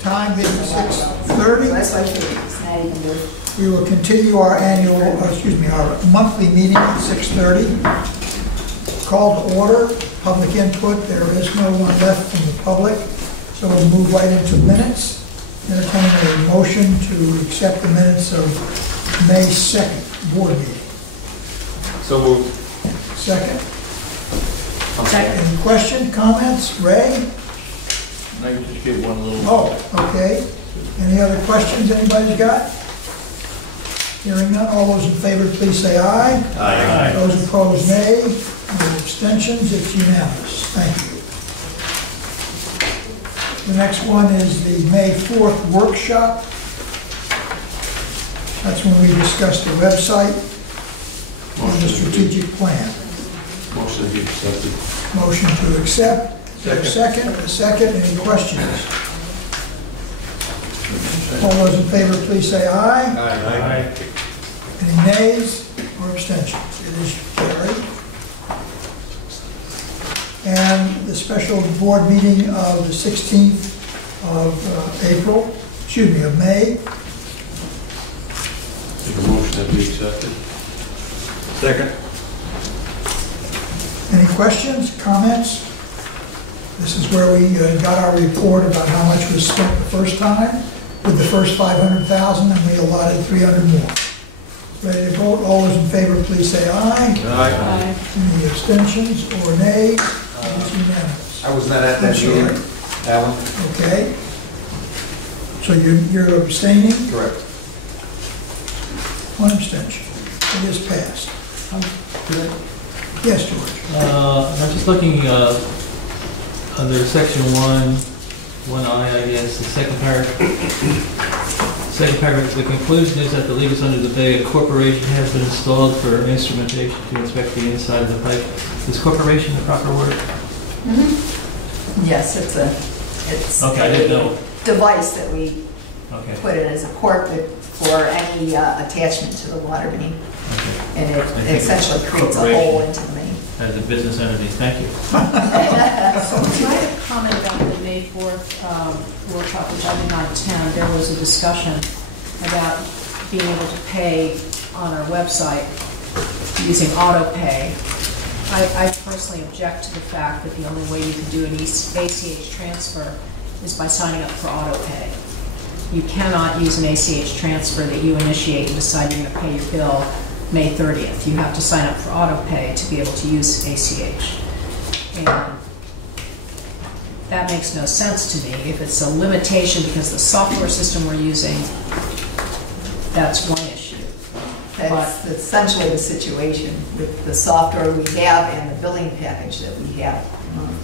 time being 6:30. That's why it's not even good. We will continue our our monthly meeting at 6:30. Call to order, public input. There is no one left from the public, so we'll move right into minutes. Entertain a motion to accept the minutes of May 2nd board meeting. So moved. Second. Second. Any questions, comments? Ray? Now you just give one little. Oh, okay. Any other questions anybody's got? Hearing none, all those in favor, please say aye. Aye. Those opposed, nay. No abstentions, it's unanimous. Thank you. The next one is the May 4th workshop. That's when we discussed the website and the strategic plan. Motion to be accepted. Motion to accept. Is there a second? A second. Any questions? All those in favor, please say aye. Aye. Any nays or abstentions? It is carried. And the special board meeting of the 16th of of May. Make a motion to be accepted. Second. Any questions, comments? This is where we got our report about how much was spent the first time with the first 500,000, and we allotted 300 more. Ready to vote? All those in favor, please say aye. Aye. Any abstentions or nays? It's unanimous. I was not at that I'm sorry. meeting, Alan. Okay. So you're abstaining? Correct. One abstention. It is passed. Yes, George. I'm just looking under section 1I, I guess, the second paragraph. The conclusion is that the leak is under the bay. A corporation has been installed for instrumentation to inspect the inside of the pipe. Is corporation the proper word? Mm-hmm. Yes, it's Okay, I didn't know. device that we Okay. put it as a corporate for any attachment to the water main. Okay. And I it think essentially creates a corporation. hole into the main. As a business entity, thank you. So I have a comment about the May 4th workshop, which I did not attend. There was a discussion about being able to pay on our website using auto pay. I personally object to the fact that the only way you can do an ACH transfer is by signing up for auto pay. You cannot use an ACH transfer that you initiate and decide you're going to pay your bill May 30th. You have to sign up for auto pay to be able to use ACH. And that makes no sense to me. If it's a limitation because the software system we're using, that's one issue. That's essentially the situation with the software we have and the billing package that we have.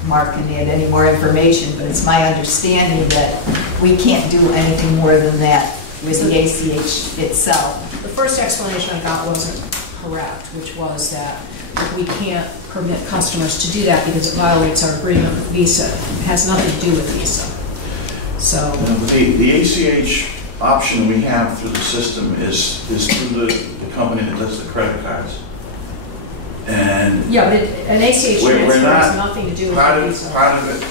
Mark can add any more information, but it's my understanding that we can't do anything more than that with the ACH itself. The first explanation I got wasn't correct, which was that we can't permit customers to do that because it violates our agreement with Visa. It has nothing to do with Visa. So The ACH option we have through the system is through the company that does the credit cards. And yeah, but an ACH transfer has nothing to do with Visa. Part of it,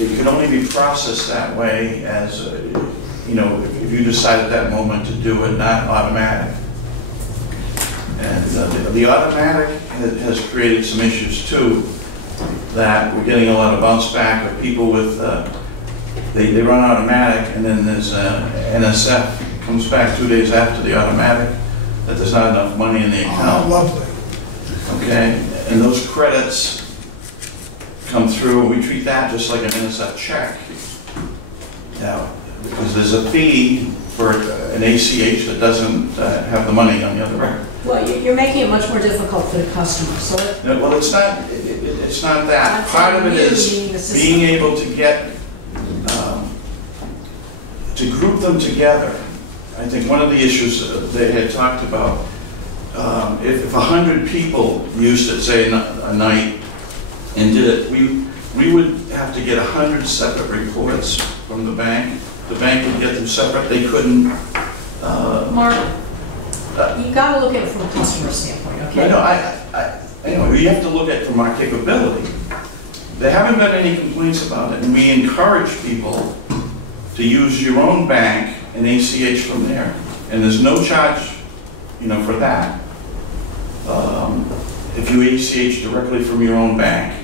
it can only be processed that way as, if you decide at that moment to do it, not automatic. And the automatic has created some issues too, that we're getting a lot of bounce back of people with, they run automatic and then there's NSF comes back 2 days after the automatic that there's not enough money in the account. Oh, lovely. Okay, and those credits come through, and we treat that just like an NSF check. Now, because there's a fee for an ACH that doesn't have the money on the other end. Well, you're making it much more difficult for the customer. So No, well, it's not. It's not that. Part of it is being able to get to group them together. I think one of the issues they had talked about, if 100 people used it, say a night, and did it, we would have to get 100 separate reports from the bank. The bank would get them separate. They couldn't. Mark, you got to look at it from a customer standpoint, okay? I know. You have to look at it from our capability. There haven't been any complaints about it, and we encourage people to use your own bank and ACH from there. And there's no charge, for that. If you ACH directly from your own bank.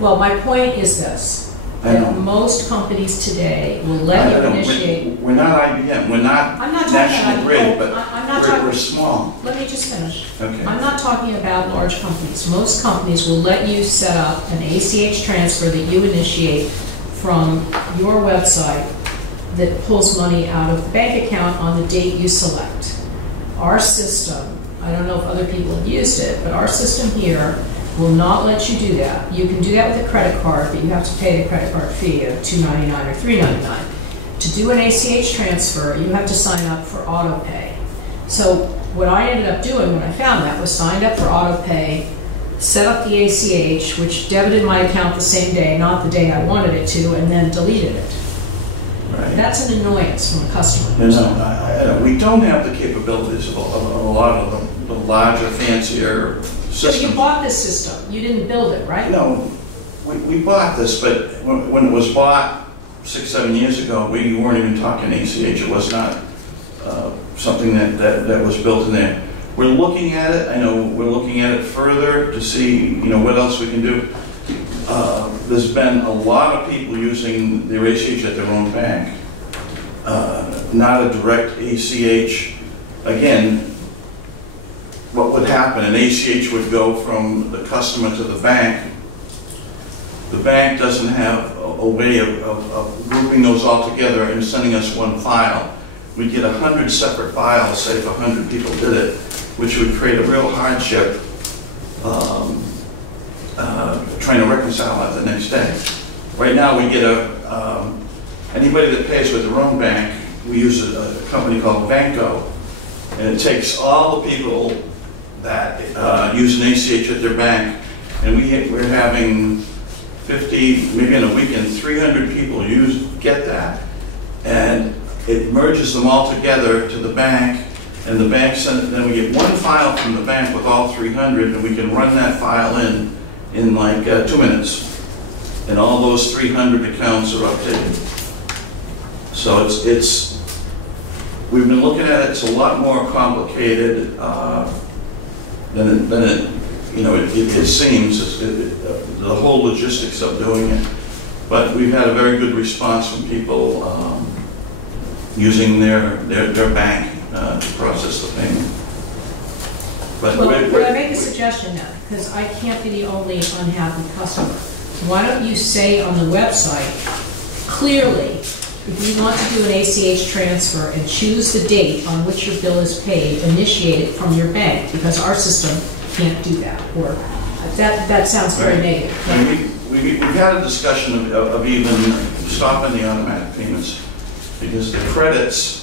Well, my point is this, I know. that most companies today will let you initiate. We're not IBM, we're not I'm not talking National about- Grid, but I'm not we're talking, small. let me just finish. Okay. I'm not talking about large companies. Most companies will let you set up an ACH transfer that you initiate from your website that pulls money out of the bank account on the date you select. Our system, I don't know if other people have used it, but our system here will not let you do that. You can do that with a credit card, but you have to pay the credit card fee of $2.99 or $3.99. To do an ACH transfer, you have to sign up for auto pay. So what I ended up doing when I found that was signed up for auto pay, set up the ACH, which debited my account the same day, not the day I wanted it to, and then deleted it. Right. That's an annoyance from a customer. No, we don't have the capabilities of a lot of the larger, fancier So you systems. bought this system, you didn't build it, right? No, we bought this, but when it was bought 6-7 years ago, we weren't even talking ACH. It was not something that was built in there. We're looking at it. I know we're looking at it further to see, what else we can do. There's been a lot of people using their ACH at their own bank, not a direct ACH. Again, what would happen, an ACH would go from the customer to the bank. The bank doesn't have a way of grouping those all together and sending us one file. We'd get 100 separate files, say if 100 people did it, which would create a real hardship trying to reconcile that the next day. Right now we get anybody that pays with their own bank, we use a company called Banco, and it takes all the people that use an ACH at their bank, and we're having 50, maybe in a weekend, 300 people get that, and it merges them all together to the bank, and the bank then we get one file from the bank with all 300, and we can run that file in like 2 minutes, and all those 300 accounts are updated. So we've been looking at it. It's a lot more complicated than it seems. The whole logistics of doing it, but we've had a very good response from people using their bank to process the payment. But Well, could I make a suggestion now? Because I can't be the only unhappy customer. Why don't you say on the website, clearly, if you want to do an ACH transfer and choose the date on which your bill is paid, initiate it from your bank, because our system can't do that. Or that sounds very negative. And we've had a discussion of even stopping the automatic payments, because the credits,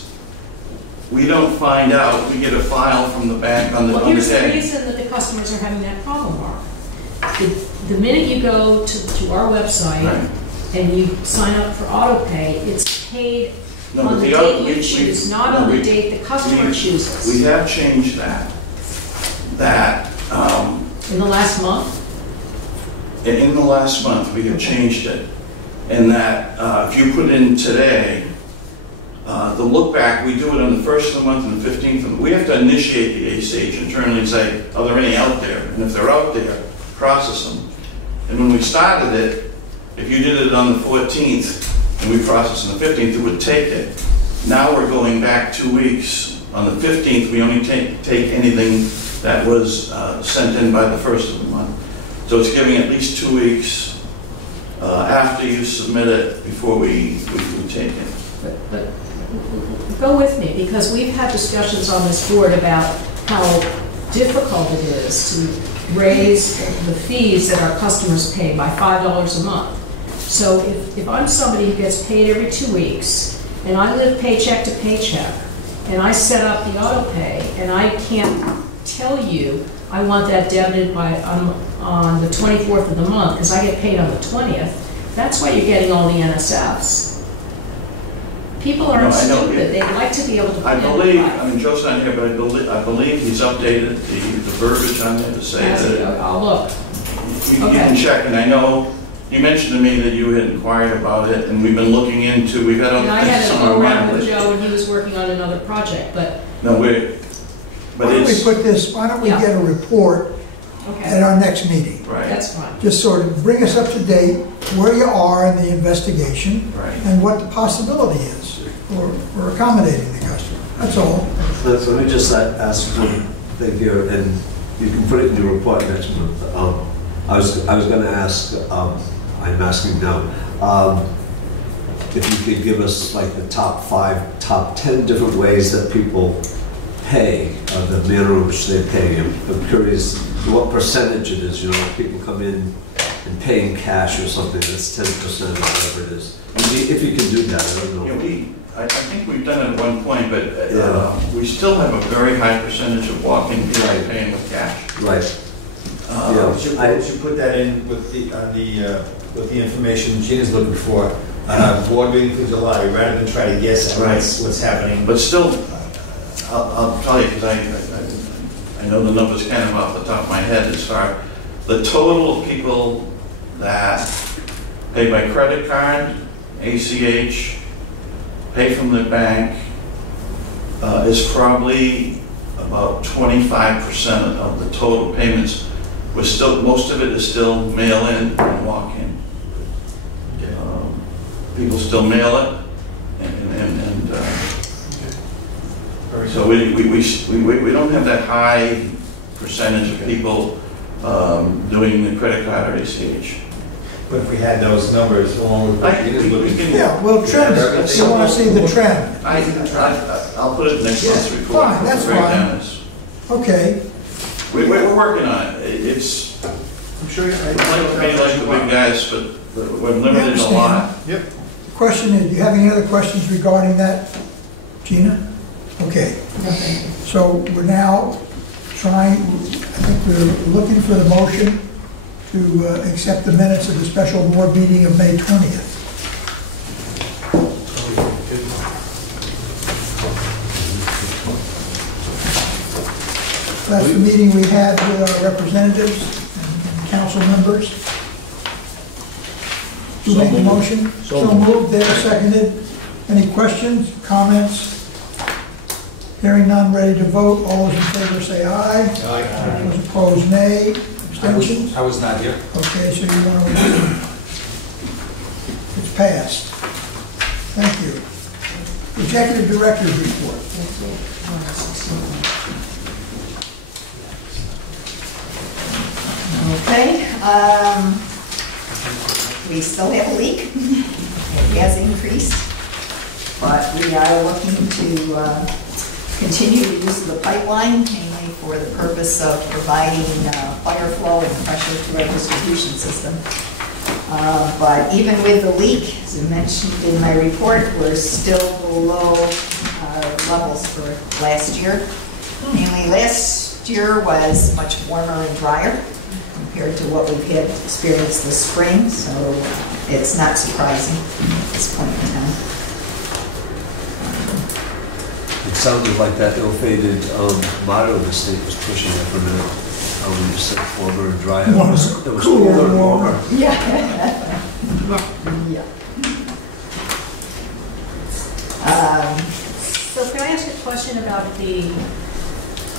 we don't find out. We get a file from the bank on the Well, here's the day. reason that the customers are having that problem, Mark. The minute you go to our website Right. and you sign up for auto pay, it's paid No, on but the auto- date you choose, not on the date the customer We chooses. have changed that. In the last month? In the last month, we have changed it. And that if you put in today, the look back, we do it on the 1st of the month and the 15th of the month. We have to initiate the ACH internally and say, are there any out there? And if they're out there, process them. And when we started it, if you did it on the 14th and we processed on the 15th, it would take it. Now we're going back 2 weeks. On the 15th, we only take anything that was sent in by the 1st of the month. So it's giving at least 2 weeks after you submit it before we take it. But go with me, because we've had discussions on this board about how difficult it is to raise the fees that our customers pay by $5 a month. So if I'm somebody who gets paid every 2 weeks, and I live paycheck to paycheck, and I set up the auto pay, and I can't tell you I want that debited on the 24th of the month, because I get paid on the 20th, that's why you're getting all the NSFs. People aren't No, I know. stupid, they like to be able to I put in believe, a I mean, Joe's not here, but I believe he's updated the verbiage on there to say Has it? that, I'll look. You can check, and I know, you mentioned to me that you had inquired about it, and we've been looking into, we've had And I other had things a on our go around mind. with Joe, and he was working on another project, but, No, but Why don't we it's, put this, why don't we Yeah. get a report at okay, our next meeting? right, that's fine. Just sort of bring us up to date where you are in the investigation right. and what the possibility is for accommodating the customer. That's all. So let me just ask one thing here, and you can put it in your report next month. I was going to ask, I'm asking now, if you could give us like the top 5, top 10 different ways that people pay, the manner in which they pay. I'm curious what percentage it is. You know, people come in and pay in cash or something. That's 10% or whatever it is. If you can do that, I don't know. Yeah, I think we've done it at one point, but Yeah. we still have a very high percentage of walk-in people Right. paying with cash. Right. Uh, We should put that in with the information Gina's looking for on our board meeting for July, rather than try to guess at what's happening. But still, I'll tell you, because I know the numbers kind of off the top of my head as far, the total of people that pay by credit card, ACH, pay from the bank, is probably about 25% of the total payments. Most of it is still mail-in and walk-in. People still mail it, and so we don't have that high percentage of people doing the credit card or ACH. But if we had those numbers along with what Gina's looking for. Yeah, well, trends, you want to see the trend. I'll put it next month's report. Fine, that's The breakdown fine. is- Okay, We're working on it. It's, I'm sure we'd like to be like the big guys, but we're limited a lot. Yep. the question is, do you have any other questions regarding that, Gina? Okay, so we're now trying, I think we're looking for the motion to accept the minutes of the special board meeting of May 20th. That's the meeting we had with our representatives and council members. Who made the motion? So moved, there, seconded. Any questions, comments? Hearing none, ready to vote. All those in favor say aye. Those opposed, nay. Abstentions? I was not here. Okay, so you want to, it's passed. Thank you. Executive Director's report. Okay, we still have a leak. It has increased, but we are looking to continue to use the pipeline, mainly for the purpose of providing fire flow and pressure to our distribution system. But even with the leak, as I mentioned in my report, we're still below levels for last year. Mainly last year was much warmer and drier compared to what we've had experienced this spring, so it's not surprising at this point in time. It sounded like that ill-fated motto the state was pushing it for a minute. When you said warmer and drier. One is It was cooler and warmer. Yeah. Yeah. So can I ask a question about the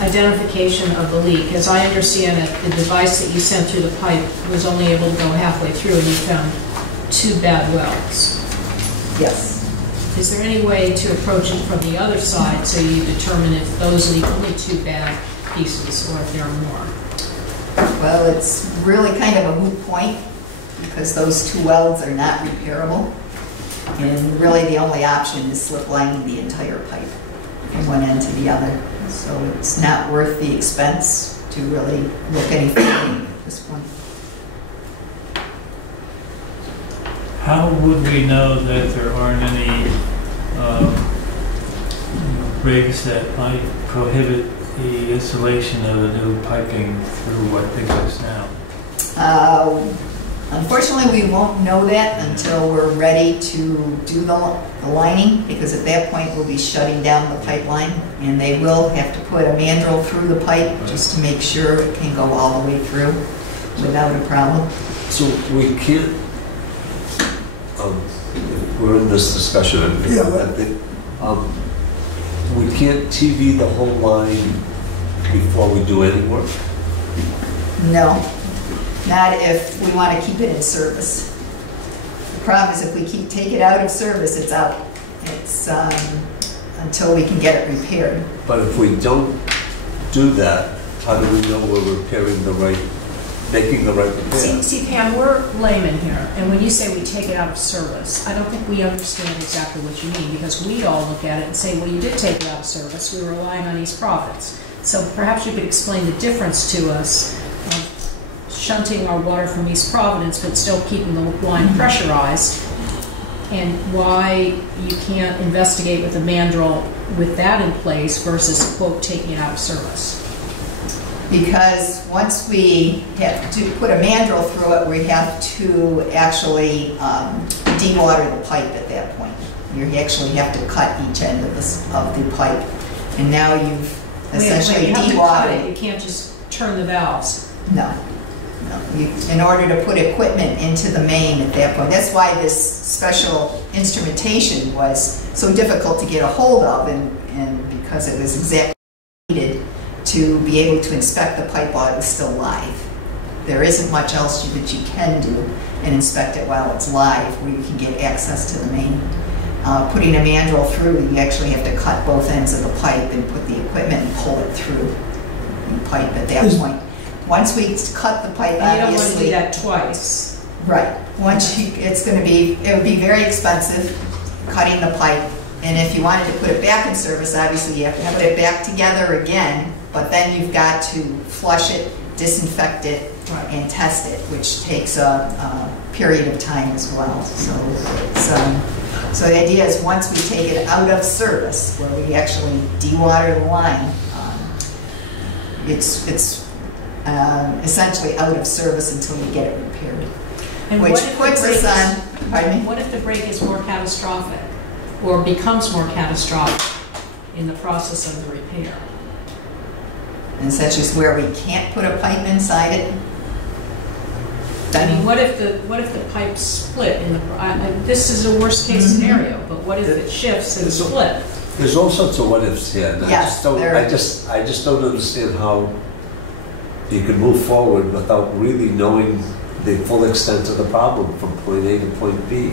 identification of the leak? As I understand it, the device that you sent through the pipe was only able to go halfway through, and you found 2 bad wells. Yes. Is there any way to approach it from the other side so you determine if those leak only 2 bad pieces or if there are more? Well, it's really kind of a moot point because those 2 welds are not repairable. And really the only option is slip lining the entire pipe from one end to the other. So it's not worth the expense to really look any further at this point. How would we know that there aren't any regs that might prohibit the installation of a new piping through what exists now? Unfortunately, we won't know that until we're ready to do the lining, because at that point we'll be shutting down the pipeline, and they will have to put a mandrel through the pipe just to make sure it can go all the way through. without a problem. So we can't, we're in this discussion, Yeah. I think, we can't TV the whole line before we do any work? No, not if we want to keep it in service. The problem is if we take it out of service, it's out. It's until we can get it repaired. But if we don't do that, how do we know we're repairing the right, making the right repair? See, Pam, we're laymen here, and when you say we take it out of service, I don't think we understand exactly what you mean, because we all look at it and say, well, you did take it out of service, we were relying on East Providence. So perhaps you could explain the difference to us of shunting our water from East Providence, but still keeping the line pressurized, and why you can't investigate with a mandrel with that in place versus, quote, taking it out of service. Because once we have to put a mandrel through it, we have to actually dewater the pipe at that point. You actually have to cut each end of the pipe. And now you've essentially you have to cut it, dewatered. you can't just turn the valves. No. In order to put equipment into the main at that point. That's why this special instrumentation was so difficult to get a hold of, and because it was exactly needed to be able to inspect the pipe while it was still live. There isn't much else that you can do and inspect it while it's live, where you can get access to the main. Putting a mandrel through, you actually have to cut both ends of the pipe and put the equipment and pull it through the pipe at that point. Once we cut the pipe, And you don't want to obviously, do that twice. right. Once it would be very expensive cutting the pipe, and if you wanted to put it back in service, obviously you have to put it back together again, but then you've got to flush it, disinfect it, and test it, which takes a period of time as well. So the idea is once we take it out of service, where we actually dewater the line, it's essentially out of service until we get it repaired. And Which what if the puts break us on, pardon me? What if the break is more catastrophic, or becomes more catastrophic in the process of the repair? And such as where we can't put a pipe inside it. I mean, what if the pipes split in the, this is a worst case scenario, but what if it shifts and split? There's all sorts of what ifs here, and Yes, I just don't understand how you can move forward without really knowing the full extent of the problem from point A to point B.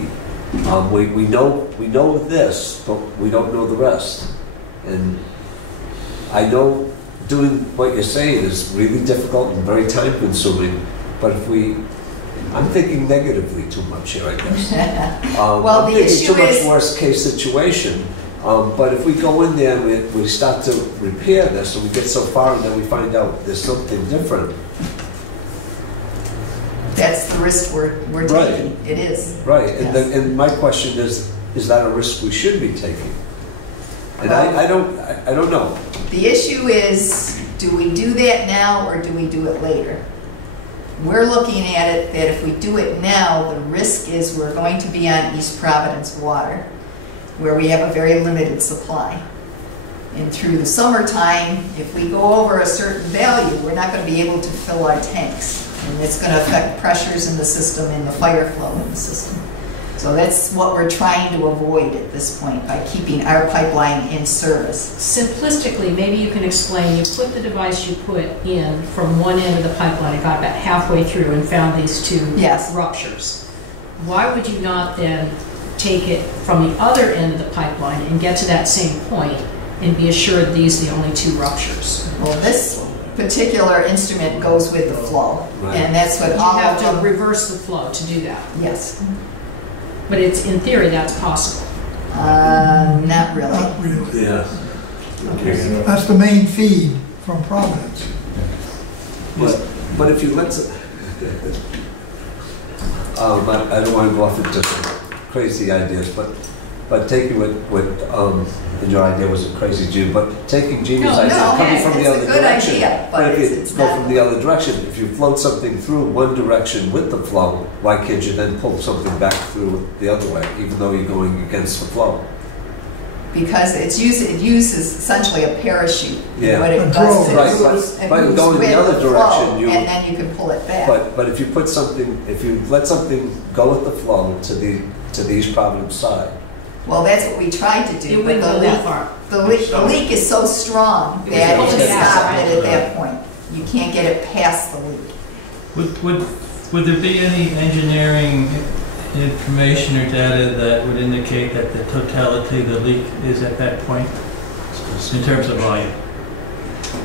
We know this, but we don't know the rest. And I know doing what you're saying is really difficult and very time consuming, but I'm thinking negatively too much here, I guess. Well, I'm the thinking issue too much is- worst case situation. But if we go in there and we start to repair this, and we get so far and then we find out there's something different. That's the risk we're Right. taking. It is. Right, and, Yes. and my question is that a risk we should be taking? And I don't know. The issue is, do we do that now or do we do it later? We're looking at it that if we do it now, the risk is we're going to be on East Providence water, where we have a very limited supply. And through the summertime, if we go over a certain value, we're not going to be able to fill our tanks. And it's going to affect pressures in the system and the fire flow in the system. So that's what we're trying to avoid at this point by keeping our pipeline in service. Simplistically, maybe you can explain, you put the device you put in from one end of the pipeline, it got about halfway through and found these two Yes. ruptures. Why would you not then take it from the other end of the pipeline and get to that same point and be assured these are the only two ruptures? Well, this particular instrument goes with the flow, Right. and that's what You all have of to them. reverse the flow to do that. Yes. But it's, in theory, that's possible. Not really. Not really. Yeah. That's the main feed from Providence. But if you let I don't want to go off into crazy ideas, but taking what and your idea wasn't crazy, Jim, but taking Gina's No, idea, no, coming hey, from the it's a other good direction. idea, but if it's you go not- from the other direction, if you float something through one direction with the flow, why can't you then pull something back through the other way, even though you're going against the flow? Because it uses essentially a parachute. Yeah. What it A does drone. is Right, it but moves going the with other the direction, flow, you- and then you can pull it back. But if you put something, if you let something go with the flow to the East Providence side, Well, that's what we tried to do. It but wouldn't the go leak- that far. The leak is so strong It was that pulling it it out, stopped right? it at that point. You can't get it past the leak. Would there be any engineering information or data that would indicate that the totality of the leak is at that point in terms of volume?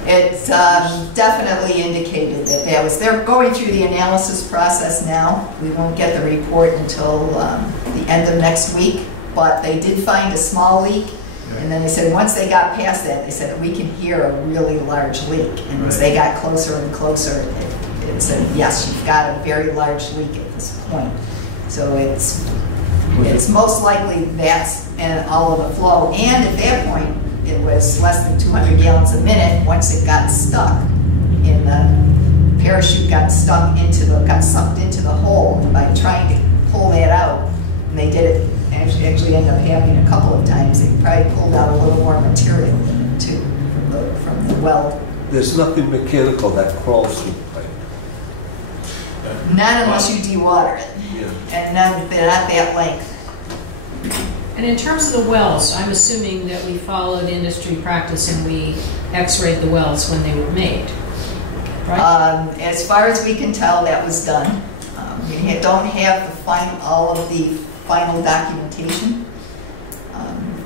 It definitely indicated that that was, they're going through the analysis process now. We won't get the report until the end of next week, but they did find a small leak. And then they said, once they got past that, they said, we can hear a really large leak. And as they got closer and closer, it said, yes, you've got a very large leak at this point. So it's most likely that's and all of the flow. And at that point, it was less than 200 gallons a minute. Once it got stuck in the parachute, got sucked into the hole. And by trying to pull that out, and they did it, actually ended up happening a couple of times. They probably pulled out a little more material in it too from the weld. there's nothing mechanical that crawls through the pipe. Not unless you dewater it, Yeah. and they're not that length. And in terms of the wells, I'm assuming that we followed industry practice and we x-rayed the wells when they were made, right? As far as we can tell, that was done. We don't have all of the final documentation.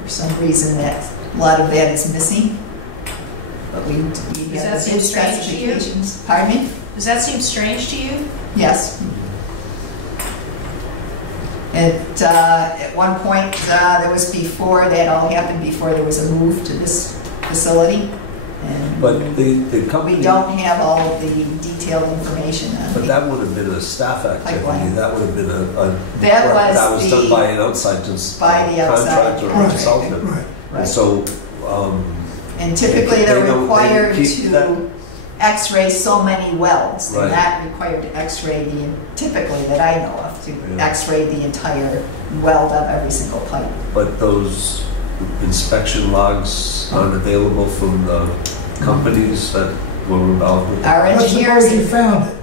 For some reason, a lot of that is missing. But we Does have that the seem bid strange to you? specifications. Pardon me? Does that seem strange to you? Yes. At one point, there was before, that all happened before there was a move to this facility. And But the company... we don't have all of the detailed information on But it. that would have been a staff activity. Pipeline. That would have been That was done the- by an outside by the outside contractor or Right, consultant. right. And so, And typically, They they're don't required keep that- to x-ray so many wells. They're Right. not required to x-ray typically that I know of, to Yeah. x-ray the entire weld of every single pipe. but those inspection logs aren't available from the companies that were involved with it. Our Let's engineers, suppose you found it.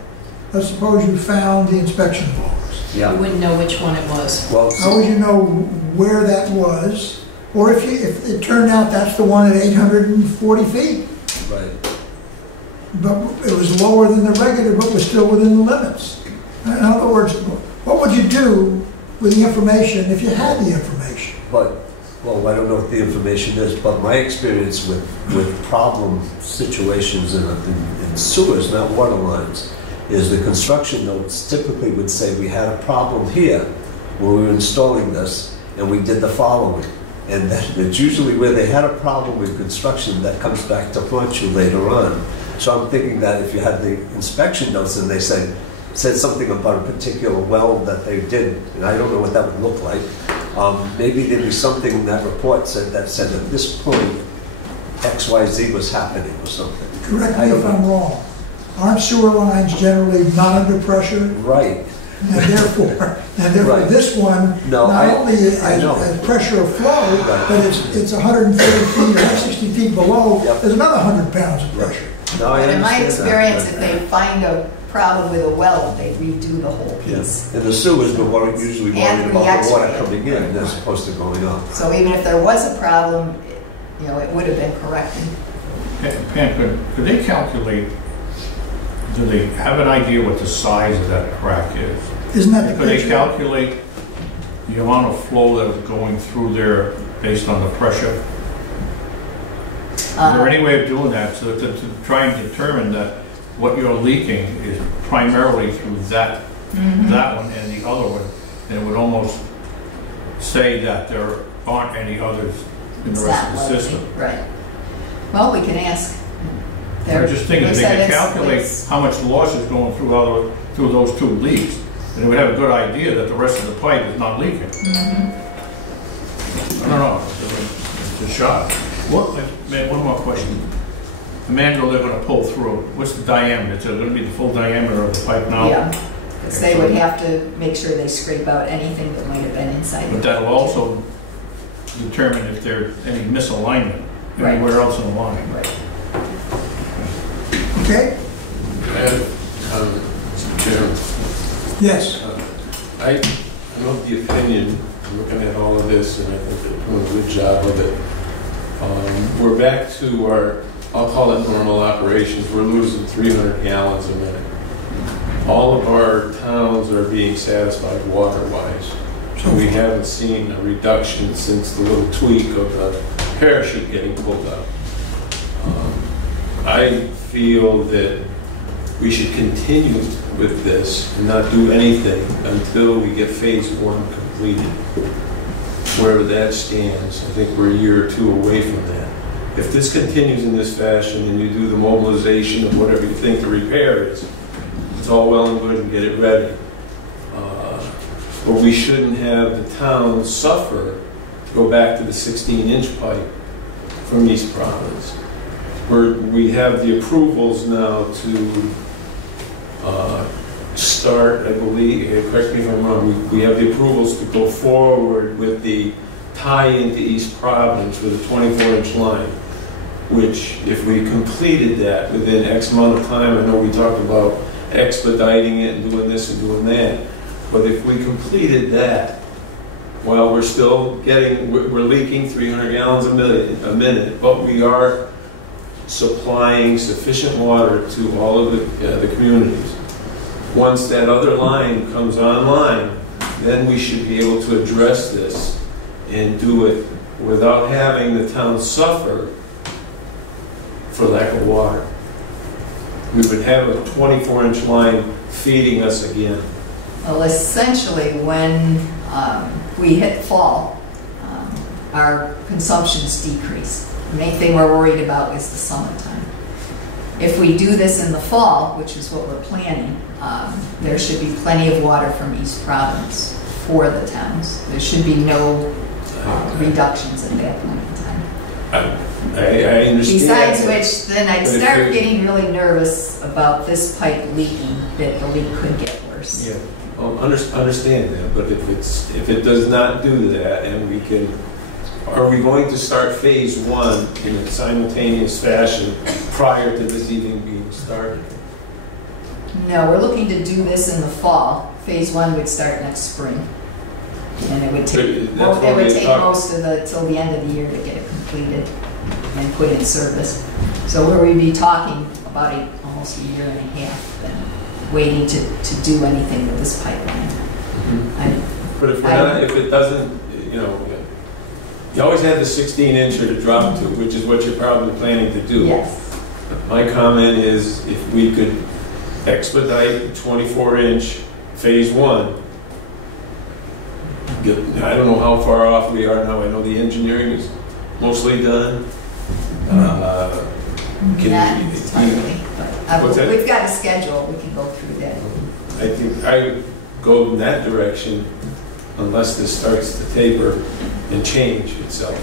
Let's suppose you found the inspection logs. You Yeah, wouldn't know which one it was. well, How would you know where that was? Or if it turned out that's the one at 840 feet, right. but it was lower than the regular, but was still within the limits. In other words, what would you do with the information if you had the information? But, well, I don't know what the information is, but my experience with problem situations in sewers, not water lines, is the construction notes typically would say we had a problem here when we were installing this, and we did the following. And that it's usually where they had a problem with construction that comes back to haunt you later on. So I'm thinking that if you had the inspection notes and they said something about a particular well that they did, and I don't know what that would look like, maybe there'd be something in that report that said at this point XYZ was happening or something. Correct me if I'm wrong. Aren't sewer lines generally not under pressure? Right. And therefore Right. this one, No, not only I know. has pressure of flow, Right. but it's 130 feet or 160 feet below, Yep. there's another 100 pounds of pressure. No, I but in my understand that, experience, but- if they find a problem with a well, they redo the whole piece. And the sewers were usually And worried about the water re-x-ray. coming in as opposed to going up. So even if there was a problem, it would have been corrected. Pam, could they calculate, do they have an idea what the size of that crack is? Isn't that the Could they picture? calculate the amount of flow that is going through there based on the pressure? Is there any way of doing that so to try and determine that what you're leaking is primarily through that one and the other one? And it would almost say that there aren't any others in the It's rest not of the likely. system. Right. Well, we can ask. I'm just thinking, if they said could it's- calculate it's- how much loss is going through those two leaks, then they would have a good idea that the rest of the pipe is not leaking. I don't know, it's a shot. Man, one more question. The manual they're gonna pull through, what's the diameter? Is it gonna be the full diameter of the pipe now? Yeah, because they would have to make sure they scrape out anything that might have been inside. But that'll also determine if there's any misalignment Right. anywhere else in the line. Right. Okay? Mr. Chairman, Yes. I'm of the opinion, looking at all of this, and I think they're doing a good job of it. We're back to our, I'll call it normal operations. We're losing 300 gallons a minute. All of our towns are being satisfied water-wise. So we haven't seen a reduction since the little tweak of the parachute getting pulled up. I feel that we should continue with this and not do anything until we get phase 1 completed. Wherever that stands, I think we're a year or two away from that. If this continues in this fashion and you do the mobilization of whatever you think the repair is, it's all well and good and get it ready. But we shouldn't have the town suffer to go back to the 16-inch pipe from East Providence. We have the approvals now to start, I believe, correct me if I'm wrong, we have the approvals to go forward with the tie into East Providence with a 24-inch line, which if we completed that within X amount of time, I know we talked about expediting it and doing this and doing that, but if we completed that, while we're still we're leaking 300 gallons a minute, but we are supplying sufficient water to all of the communities. Once that other line comes online, then we should be able to address this and do it without having the town suffer for lack of water. We would have a 24-inch line feeding us again. Well, essentially, when we hit fall, our consumptions decrease. The main thing we're worried about is the summertime. If we do this in the fall, which is what we're planning, there should be plenty of water from East Providence for the towns. There should be no reductions at that point in time. I understand. Besides which, then I'd start getting really nervous about this pipe leaking, that the leak could get worse. Yeah, well, understand that, but if it does not do that, and we can, are we going to start phase 1 in a simultaneous fashion prior to this even being started? No, we're looking to do this in the fall. Phase 1 would start next spring. And it would take, most of till the end of the year to get it completed and put in service. So where we'd be talking about almost a year and a half then, waiting to do anything with this pipeline. Mm-hmm. But if it doesn't, you always have the 16-incher to drop to, which is what you're probably planning to do. Yes. My comment is if we could expedite 24-inch phase 1. I don't know how far off we are now. I know the engineering is mostly done. Not entirely, but we've got a schedule. We can go through that. I think I would go in that direction unless this starts to taper and change itself.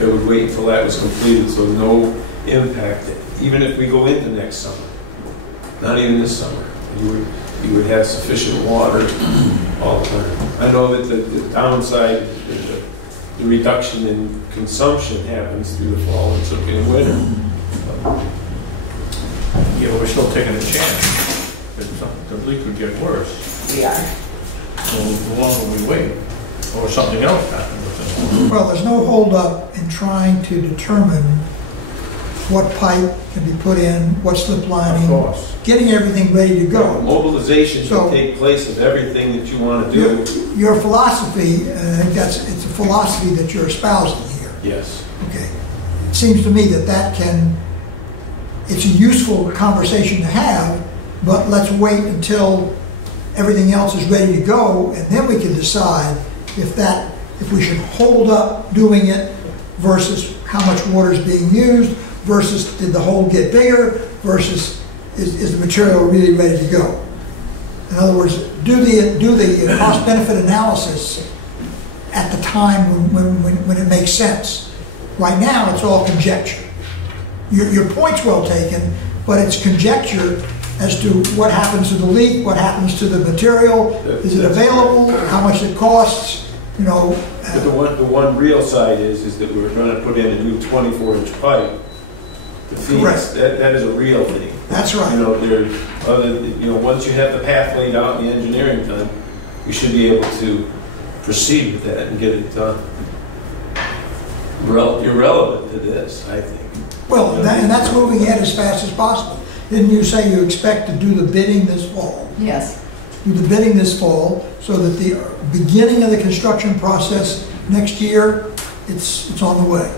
I would wait until that was completed, so no impact. Even if we go into next summer, not even this summer, you would have sufficient water all the time. I know that the downside, the reduction in consumption happens through the fall and in winter. Yeah, we're still taking a chance that the leak could get worse. We are. So the longer we wait, or something else happens with it. Well, there's no holdup in trying to determine what pipe can be put in, what slip lining, Of course. getting everything ready to go. Mobilization So- should take place of everything that you want to do. Your philosophy, it's a philosophy that you're espousing here. Yes. Okay. It seems to me that it's a useful conversation to have, but let's wait until everything else is ready to go, and then we can decide if we should hold up doing it versus how much water is being used, versus did the hole get bigger, versus is the material really ready to go. In other words, do the cost-benefit analysis at the time when it makes sense. Right now, it's all conjecture. Your point's well taken, but it's conjecture as to what happens to the leak, what happens to the material, is it available, how much it costs, you know, But the one real side is that we're gonna put in a new 24-inch pipe. The fees, Correct. that is a real thing. that's You right. know, once you have the path laid out and the engineering done, you should be able to proceed with that and get it done. Irrelevant to this, I think. Well, and that's moving ahead as fast as possible. Didn't you say you expect to do the bidding this fall? Yes. Do the bidding this fall, so that the beginning of the construction process next year, it's on the way.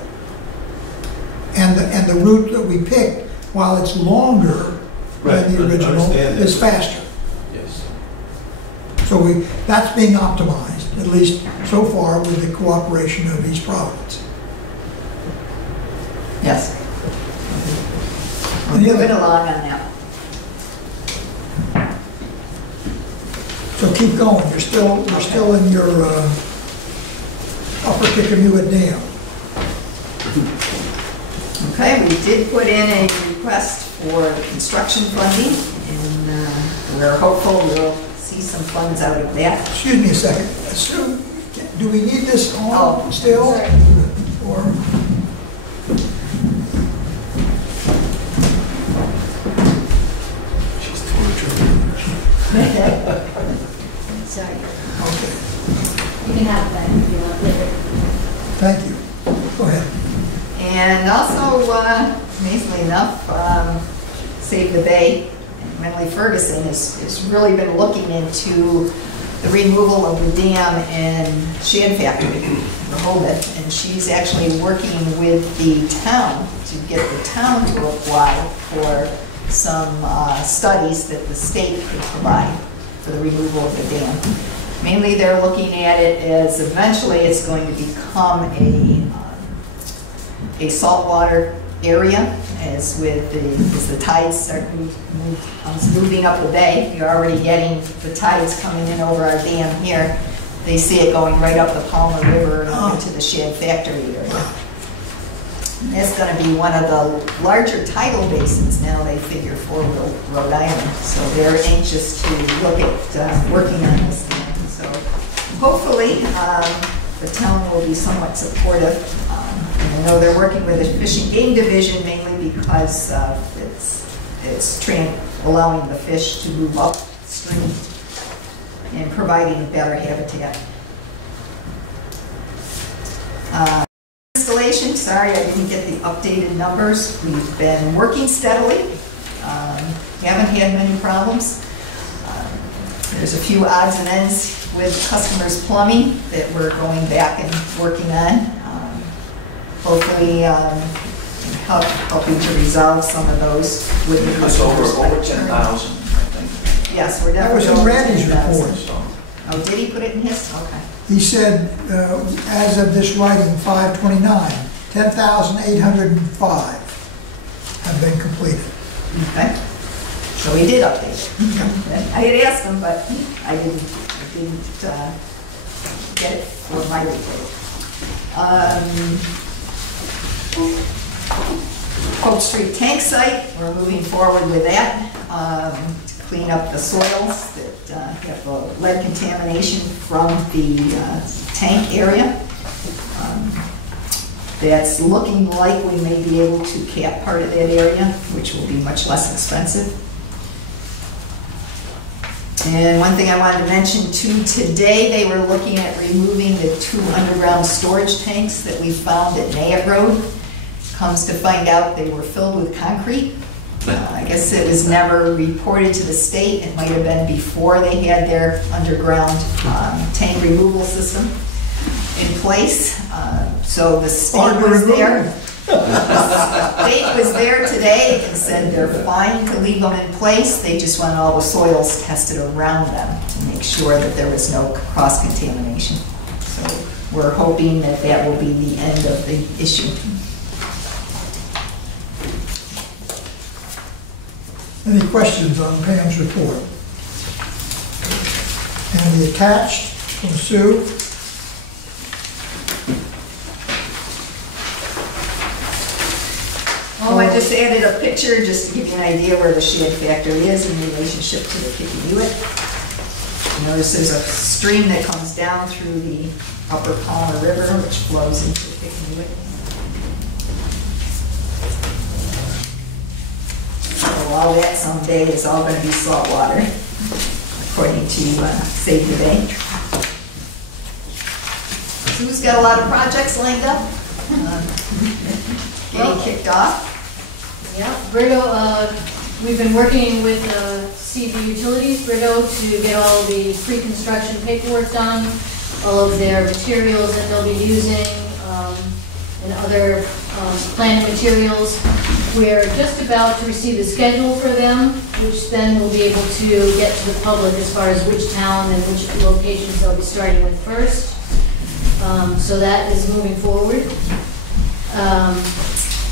And the route that we picked, while it's longer Right, than the I original, understand that. is faster. Yes. So that's being optimized, at least so far with the cooperation of East Providence. Yes. We're Any other- moving along on that. So keep going, you're still in your upper Kickamuit Dam. Okay, we did put in a request for construction funding, and we're hopeful we'll see some funds out of that. Excuse me a second, Sue, do we need this on Oh, still? sorry. Or, She's tortured. Sorry. okay, You can have that if you want later. thank you. Go ahead. And also, amazingly enough, Save the Bay, and Emily Ferguson has really been looking into the removal of the dam and shed factory, Rehoboth, and she's actually working with the town to get the town to apply for some studies that the state could provide for the removal of the dam. Mainly, they're looking at it as eventually it's going to become a saltwater area, as the tides start moving up the bay. You're already getting the tides coming in over our dam here. They see it going right up the Palmer River and over to the shed factory area. And it's going to be one of the larger tidal basins now, they figure, for Rhode Island. So they're anxious to look at working on this dam. So hopefully the town will be somewhat supportive. I know they're working with the Fish and Game Division mainly because it's allowing the fish to move upstream and providing better habitat. Installation, sorry I didn't get the updated numbers. We've been working steadily, haven't had many problems. There's a few odds and ends with customers' plumbing that we're going back and working on. Hopefully helping to resolve some of those with the It's customers. over 10,000, I think. Yes, we're That was definitely in over Randy's 10,000. report. So, Oh, did he put it in his? Okay. He said, as of this writing, 5/29, 10,805 have been completed. Okay. So we did update it. I had asked him, but I didn't get it for my report. Hope Street tank site, we're moving forward with that. To clean up the soils that have lead contamination from the tank area. That's looking like we may be able to cap part of that area, which will be much less expensive. And one thing I wanted to mention too, today they were looking at removing the 2 underground storage tanks that we found at Nayett Road. Comes to find out they were filled with concrete. I guess it was never reported to the state. It might have been before they had their underground tank removal system in place. So the state was there. The state was there today and said they're fine to leave them in place. They just want all the soils tested around them to make sure that there was no cross-contamination. So we're hoping that that will be the end of the issue. Any questions on Pam's report? And the attached from Sue. Oh, I just added a picture just to give you an idea where the shed factory is in relationship to the Kickamuit. Notice there's a stream that comes down through the Upper Palmer River, which flows into Picayune. So all that someday is all going to be salt water, according to Save the Bay. Sue's got a lot of projects lined up, getting kicked off. Yeah, Brito, we've been working with CV Utilities, Brito, to get all the pre-construction paperwork done, all of their materials that they'll be using, and other planning materials. We're just about to receive the schedule for them, which then we'll be able to get to the public as far as which town and which locations they'll be starting with first. So that is moving forward.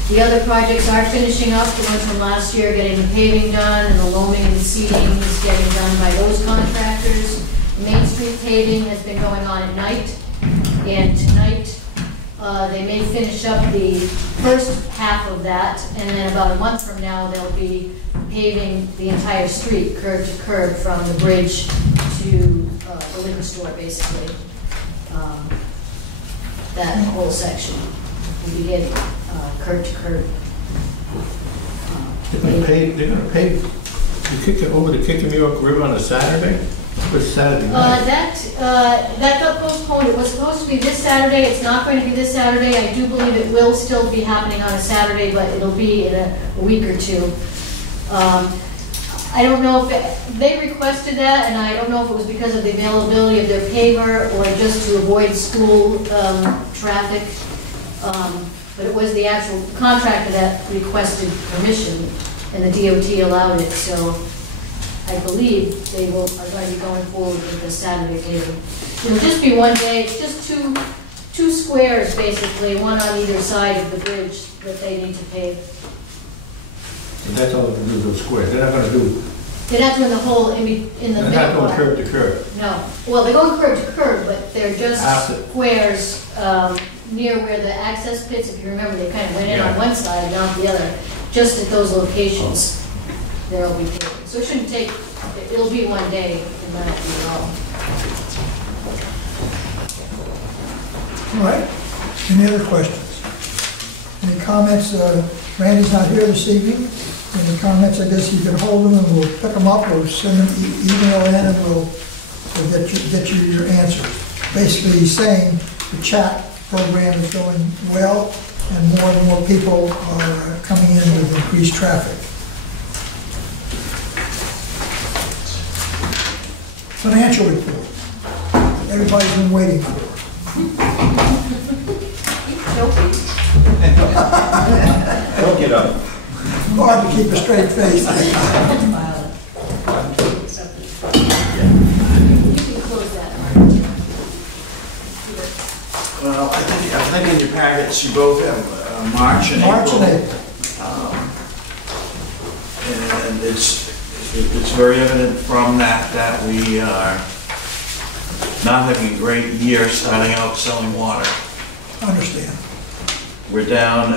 The other projects are finishing up, the ones from last year, getting the paving done, and the loaming and seeding is getting done by those contractors. Main Street paving has been going on at night, and tonight they may finish up the first half of that, and then about a month from now they'll be paving the entire street, curb to curb, from the bridge to the liquor store, basically. That whole section will be getting curb to curb. They're gonna pave, over the Kickamuck River on a Saturday? Which Saturday night? That got postponed. It was supposed to be this Saturday. It's not going to be this Saturday. I do believe it will still be happening on a Saturday, but it'll be in a week or two. I don't know if they requested that, and I don't know if it was because of the availability of their paver or just to avoid school traffic. But it was the actual contractor that requested permission, and the DOT allowed it. So I believe they are going to be going forward with the Saturday paving. It'll just be one day. It's just two squares, basically, one on either side of the bridge that they need to pave. And that's all they're gonna do, those squares. They're not gonna do, They're not doing the whole in the they're middle not going part. curb to curb. No. Well, they're going curb to curb, but they're just After. squares near where the access pits, if you remember, they kind of went in on Yeah. one side and out the other. Just at those locations, there'll be paving. So it shouldn't take, it'll be one day, and not be at all. All right, any other questions? Any comments? Randy's not here this evening. Any comments? I guess you can hold them and we'll pick them up or send them email in and we'll get you your answers. Basically, he's saying the chat program is going well and more people are coming in with increased traffic. Financial report. Everybody's been waiting for. Don't get up. Hard to keep a straight face. You can close that, Mark. Well, I think in your packets, you both have March and April. March and April. And it's very evident from that we are not having a great year starting out selling water. Understand. We're down,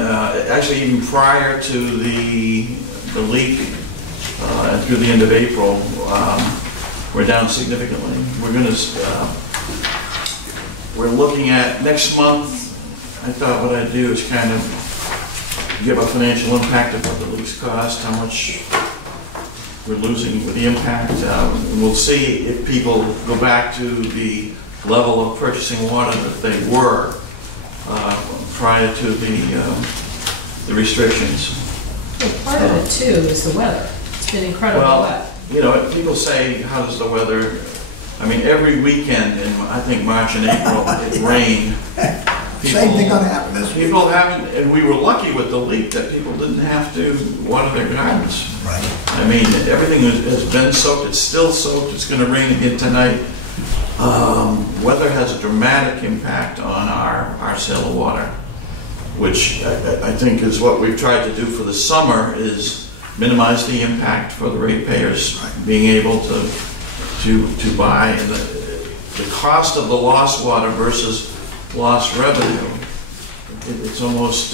actually even prior to the leak and through the end of April, we're down significantly. We're looking at next month. I thought what I'd do is kind of give a financial impact of what the leaks cost, how much we're losing with the impact. We'll see if people go back to the level of purchasing water that they were prior to the restrictions. Well, part of it too is the weather. It's been incredibly wet. You know, people say, how does the weather, I mean, every weekend in, I think, March and April, it rained. Same thing gonna happen this week. People haven't, and we were lucky with the leak that people didn't have to water their gardens. Right. I mean, everything has been soaked, it's still soaked, it's gonna rain again tonight. Weather has a dramatic impact on our sale of water, which I think is what we've tried to do for the summer, is minimize the impact for the ratepayers, being able to buy. And the cost of the lost water versus lost revenue, it's almost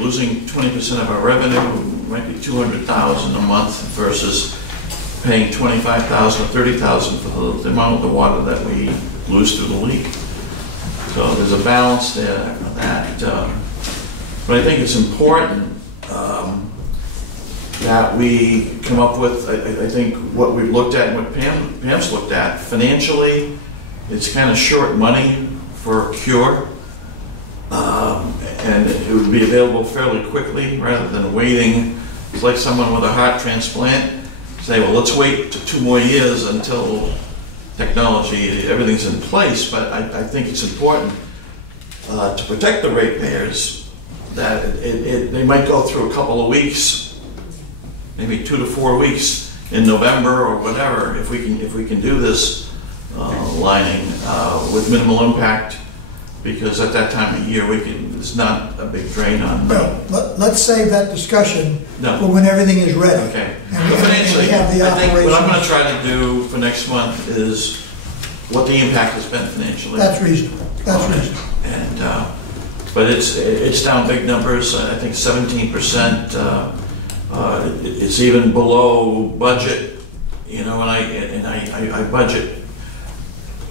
losing 20% of our revenue might be $200,000 a month versus paying $25,000 or $30,000 for the amount of the water that we lose through the leak. So there's a balance there for that. But I think it's important that we come up with, I think what we've looked at and what Pam's looked at, financially, it's kind of short money for a cure. And it would be available fairly quickly rather than waiting. It's like someone with a heart transplant, say, well, let's wait 2 more years until technology, everything's in place. But I think it's important to protect the ratepayers that they might go through a couple of weeks, maybe 2 to 4 weeks in November or whatever, if we can do this lining with minimal impact, because at that time of year it's not a big drain on. Well, let's save that discussion No. for when everything is ready. Okay. And we Financially, have the I think what I'm going to operations. try to do for next month is what the impact has been financially. That's reasonable. That's reasonable. And but it's down big numbers. I think 17%. It's even below budget. You know, and I budget,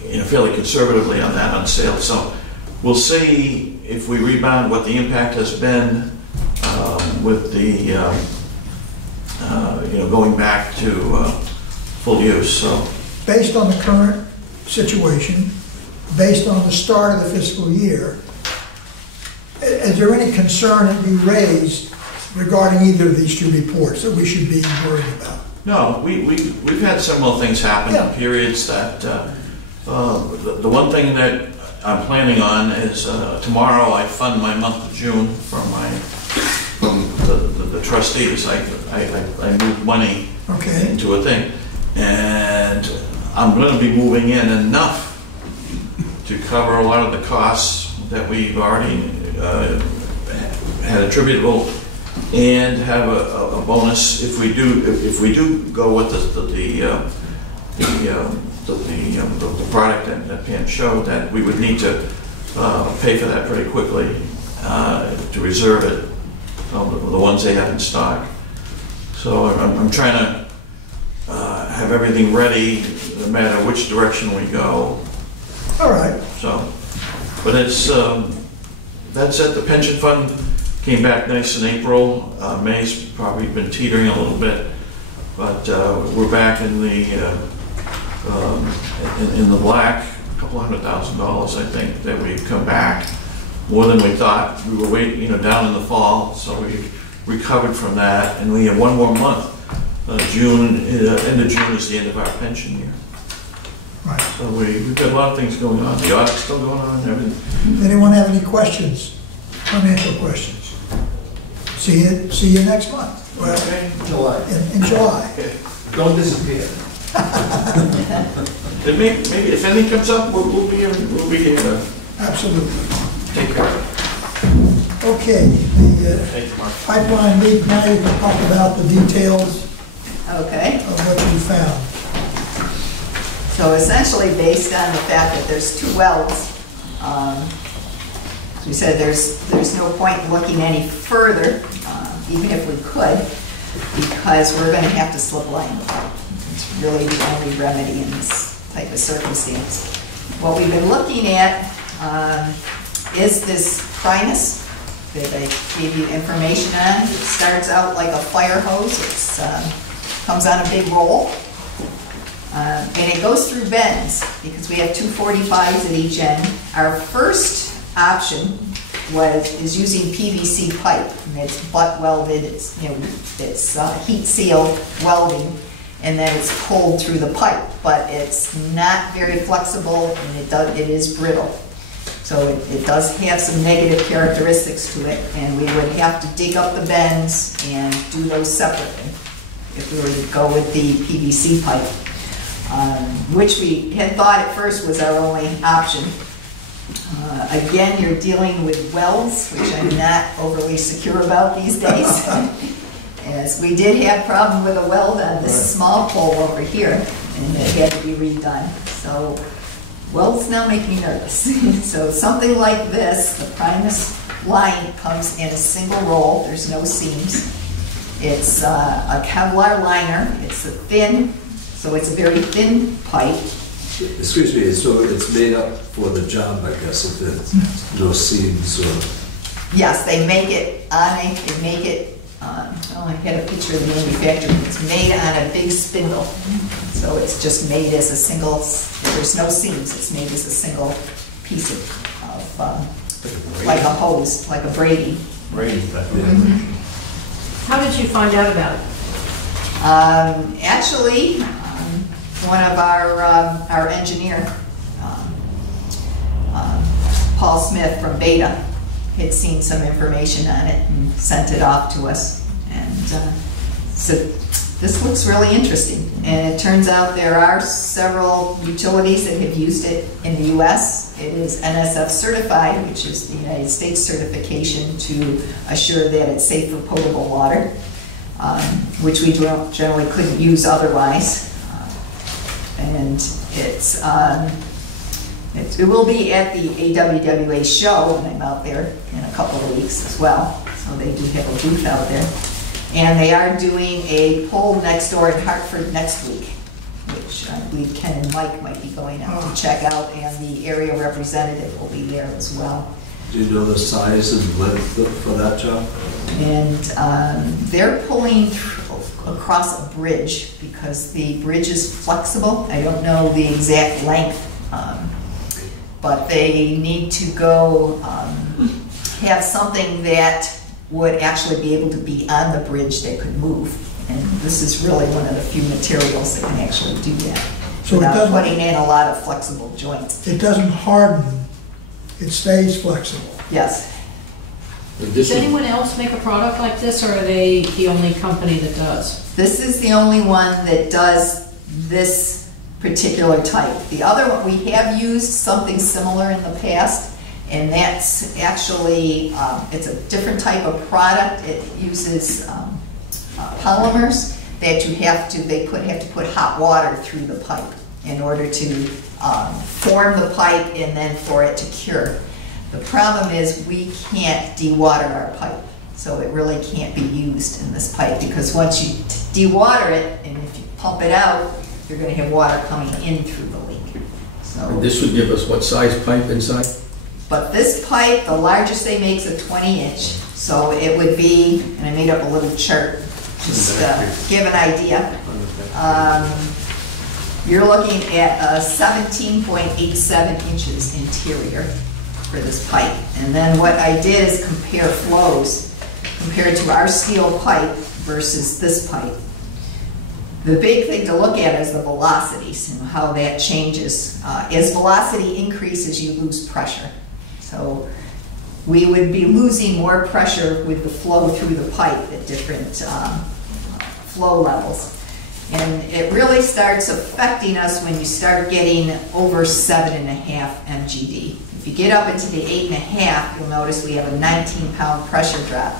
you know, fairly conservatively on that on sales. So we'll see if we rebound what the impact has been with the you know, going back to full use. So Based on the current situation, based on the start of the fiscal year, is there any concern that you raised regarding either of these 2 reports that we should be worried about? no, we've had similar things happen in periods that the one thing that I'm planning on is tomorrow I fund my month of June from the trustees. I move money Okay. into a thing, and I'm going to be moving in enough to cover a lot of the costs that we've already had attributable, and have a bonus if we do go with the product that Pam showed, that we would need to pay for that pretty quickly to reserve it, the ones they have in stock. So I'm trying to have everything ready no matter which direction we go. All right. So, but it's that's it. The pension fund came back nice in April. May's probably been teetering a little bit, but we're back in the black. A couple $100,000, I think, that we've come back, more than we thought. We were waiting, you know, down in the fall, so we recovered from that, and we have 1 more month. June, end of June is the end of our pension year. Right. So we've got a lot of things going on. The audit's still going on, everything. Does anyone have any questions? Financial questions? See you next month. Well, Okay. July. in July. Don't disappear. Then maybe if anything comes up, we'll be here to Absolutely. take care of it. Okay, the Thank you, Mark. pipeline leak, now you can talk about the details Okay. of what you found. So essentially, based on the fact that there's 2 wells, as we said, there's no point looking any further, even if we could, because we're going to have to slip line. It's really the only remedy in this type of circumstance. What we've been looking at is this Primus that I gave you information on. It starts out like a fire hose. It comes on a big roll. And it goes through bends because we have 245s at each end. Our first option is using PVC pipe, and it's butt welded. It's heat sealed welding, and then it's pulled through the pipe. But it's not very flexible, and it is brittle. So it does have some negative characteristics to it, and we would have to dig up the bends and do those separately if we were to go with the PVC pipe. Which we had thought at first was our only option. Again, you're dealing with welds, which I'm not overly secure about these days. As we did have a problem with a weld on this small pole over here, and it had to be redone. So welds now make me nervous. So something like this, the Primus line comes in a single roll. There's no seams. It's a Kevlar liner. It's a thin, so it's a very thin pipe. Excuse me, so it's made up for the job, I guess, if there's no seams or... Yes, they make it oh, I had a picture of the manufacturing. It's made on a big spindle. So it's just made as a single, there's no seams, it's made as a single piece of like a hose, like a braiding. How did you find out about it? Actually, one of our engineer, Paul Smith from Beta, had seen some information on it and sent it off to us. And so this looks really interesting. And it turns out there are several utilities that have used it in the U.S. It is NSF certified, which is the United States certification to assure that it's safe for potable water, which we generally couldn't use otherwise. And it will be at the AWWA show, and I'm out there in a couple of weeks as well. So they do have a booth out there. And they are doing a poll next door in Hartford next week, which I believe Ken and Mike might be going out to check out, and the area representative will be there as well. Do you know the size and length for that job? And they're pulling across a bridge because the bridge is flexible. I don't know the exact length, but they need to go have something that would actually be able to be on the bridge that could move. And this is really one of the few materials that can actually do that. So without putting in a lot of flexible joints. It doesn't harden, it stays flexible. Yes. Does anyone else make a product like this, or are they the only company that does? This is the only one that does this particular type. The other one, we have used something similar in the past, and that's actually, it's a different type of product. It uses polymers that you have to put hot water through the pipe in order to form the pipe and then for it to cure. The problem is we can't dewater our pipe, so it really can't be used in this pipe, because once you dewater it and if you pump it out, you're going to have water coming in through the leak. So And this would give us what size pipe inside? but this pipe, the largest they make is a 20-inch. So it would be, and I made up a little chart, just to give an idea. You're looking at 17.87 inches interior for this pipe. And then what I did is compare flows compared to our steel pipe versus this pipe. The big thing to look at is the velocities and how that changes. As velocity increases, you lose pressure. So we would be losing more pressure with the flow through the pipe at different flow levels. And it really starts affecting us when you start getting over 7.5 MGD. If you get up into the 8.5, you'll notice we have a 19-pound pressure drop.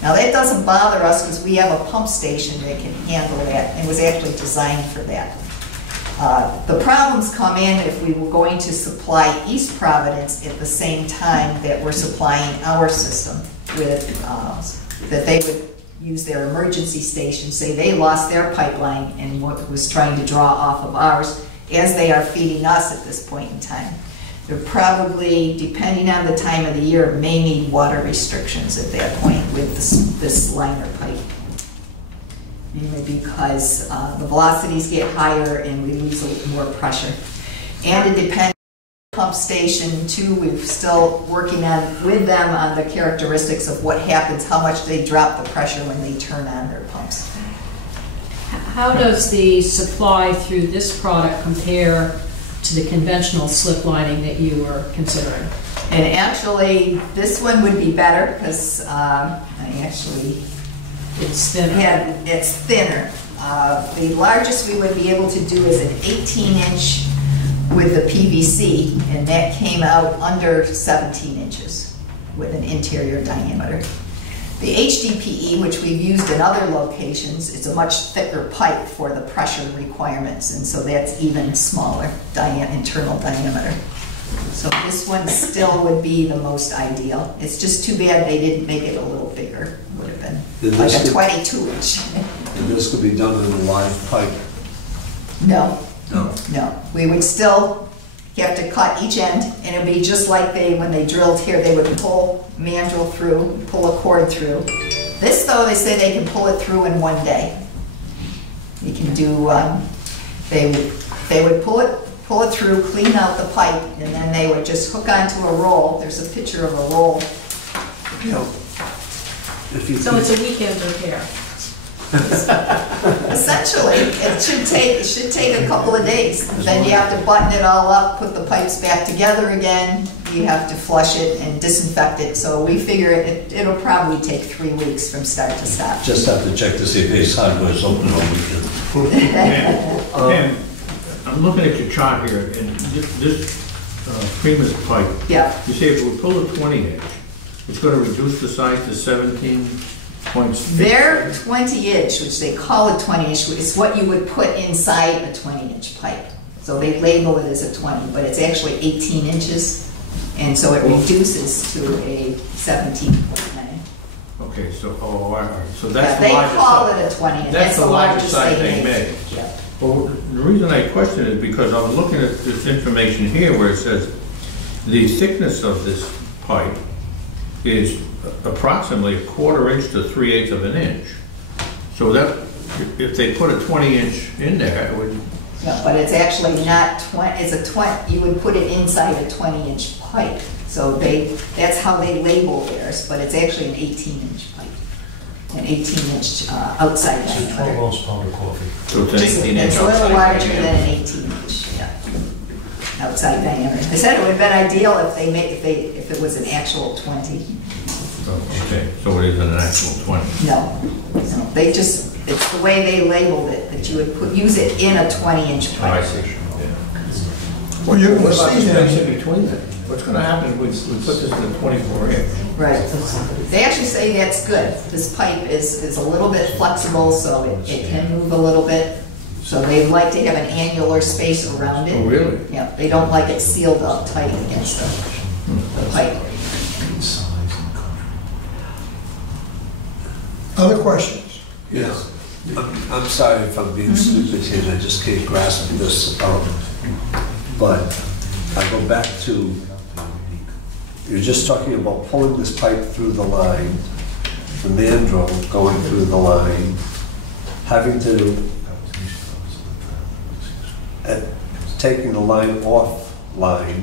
Now that doesn't bother us because we have a pump station that can handle that, and was actually designed for that. The problems come in if we were going to supply East Providence at the same time that we're supplying our system with, that they would use their emergency station, say they lost their pipeline and was trying to draw off of ours as they are feeding us at this point in time. They're probably, depending on the time of the year, may need water restrictions at that point with this liner pipe. Mainly because the velocities get higher and we lose a little more pressure. And it depends on the pump station too. We're still working on with them on the characteristics of what happens, how much they drop the pressure when they turn on their pumps. How does the supply through this product compare to the conventional slip lining that you were considering? And actually, this one would be better because It's thinner. yeah, it's thinner. The largest we would be able to do is an 18-inch with the PVC, and that came out under 17 inches with an interior diameter. The HDPE, which we've used in other locations, is a much thicker pipe for the pressure requirements, and so that's even smaller internal diameter. So this one still would be the most ideal. It's just too bad they didn't make it a little bigger. It would have been like a 22-inch. And this could be done in a live pipe. No, No, we would still have to cut each end, and it'd be just like when they drilled here, they would pull mandrel through, pull a cord through. This, though, they say they can pull it through in one day. You can do, they would pull it through, clean out the pipe, and then they would just hook onto a roll. There's a picture of a roll. So it's a weekend repair. Essentially, it should take a couple of days. Then you have to button it all up, put the pipes back together again. You have to flush it and disinfect it. So we figure it'll probably take 3 weeks from start to stop. Just have to check to see if Ace Hardware is open all weekend. And I'm looking at your chart here, and this Primus pipe, Yeah. you say if we pull a 20-inch, it's going to reduce the size to 17 points. Their 20-inch, which they call a 20-inch, is what you would put inside a 20-inch pipe. So they label it as a 20, but it's actually 18 inches, and so it reduces to a 17.9. Okay, so, all right, so that's the They largest call size. it a 20, and That's the largest size they make. make. Yeah. Well, the reason I question it is because I'm looking at this information here where it says the thickness of this pipe is approximately 1/4 inch to 3/8 of an inch. So that, if they put a 20-inch in there, it would... No, but it's actually not 20, it's a 20, you would put it inside a 20-inch pipe. So that's how they label theirs, but it's actually an 18-inch pipe. An 18-inch outside diameter. 12 ounce pound of coffee. So it's an 18-inch It's a little outside larger diameter. than an 18-inch, yeah. Outside diameter. They said it would have been ideal if it was an actual 20. Okay, so it isn't an actual 20. No, it's the way they labeled it, that you would use it in a 20-inch Oh, I pipe. see. Well, you're What going to about see the space that. in between then? What's going to happen if we put this in a 24-inch? Right. They actually say that's good. This pipe is a little bit flexible, so it can move a little bit. So they like to have an angular space around it. Oh, really? Yeah, they don't like it sealed up tight against the pipe. Other questions? Yes. I'm sorry if I'm being stupid here, and I just can't grasp this. But I go back to, you're just talking about pulling this pipe through the line, the mandrel going through the line, having to, taking the line offline.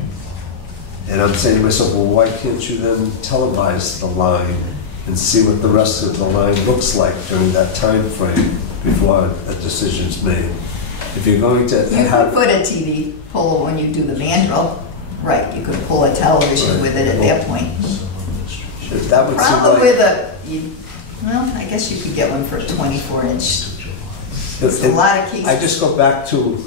And I'm saying to myself, well, why can't you then televise the line and see what the rest of the line looks like during that time frame before a decision's made? If you're going to You could have... put a TV pull when you do the mandrel. Right, you could pull a television Right. with it at that point. That would seem Problem like... with well, I guess you could get one for a 24-inch. It's a lot of cases. I just go back to...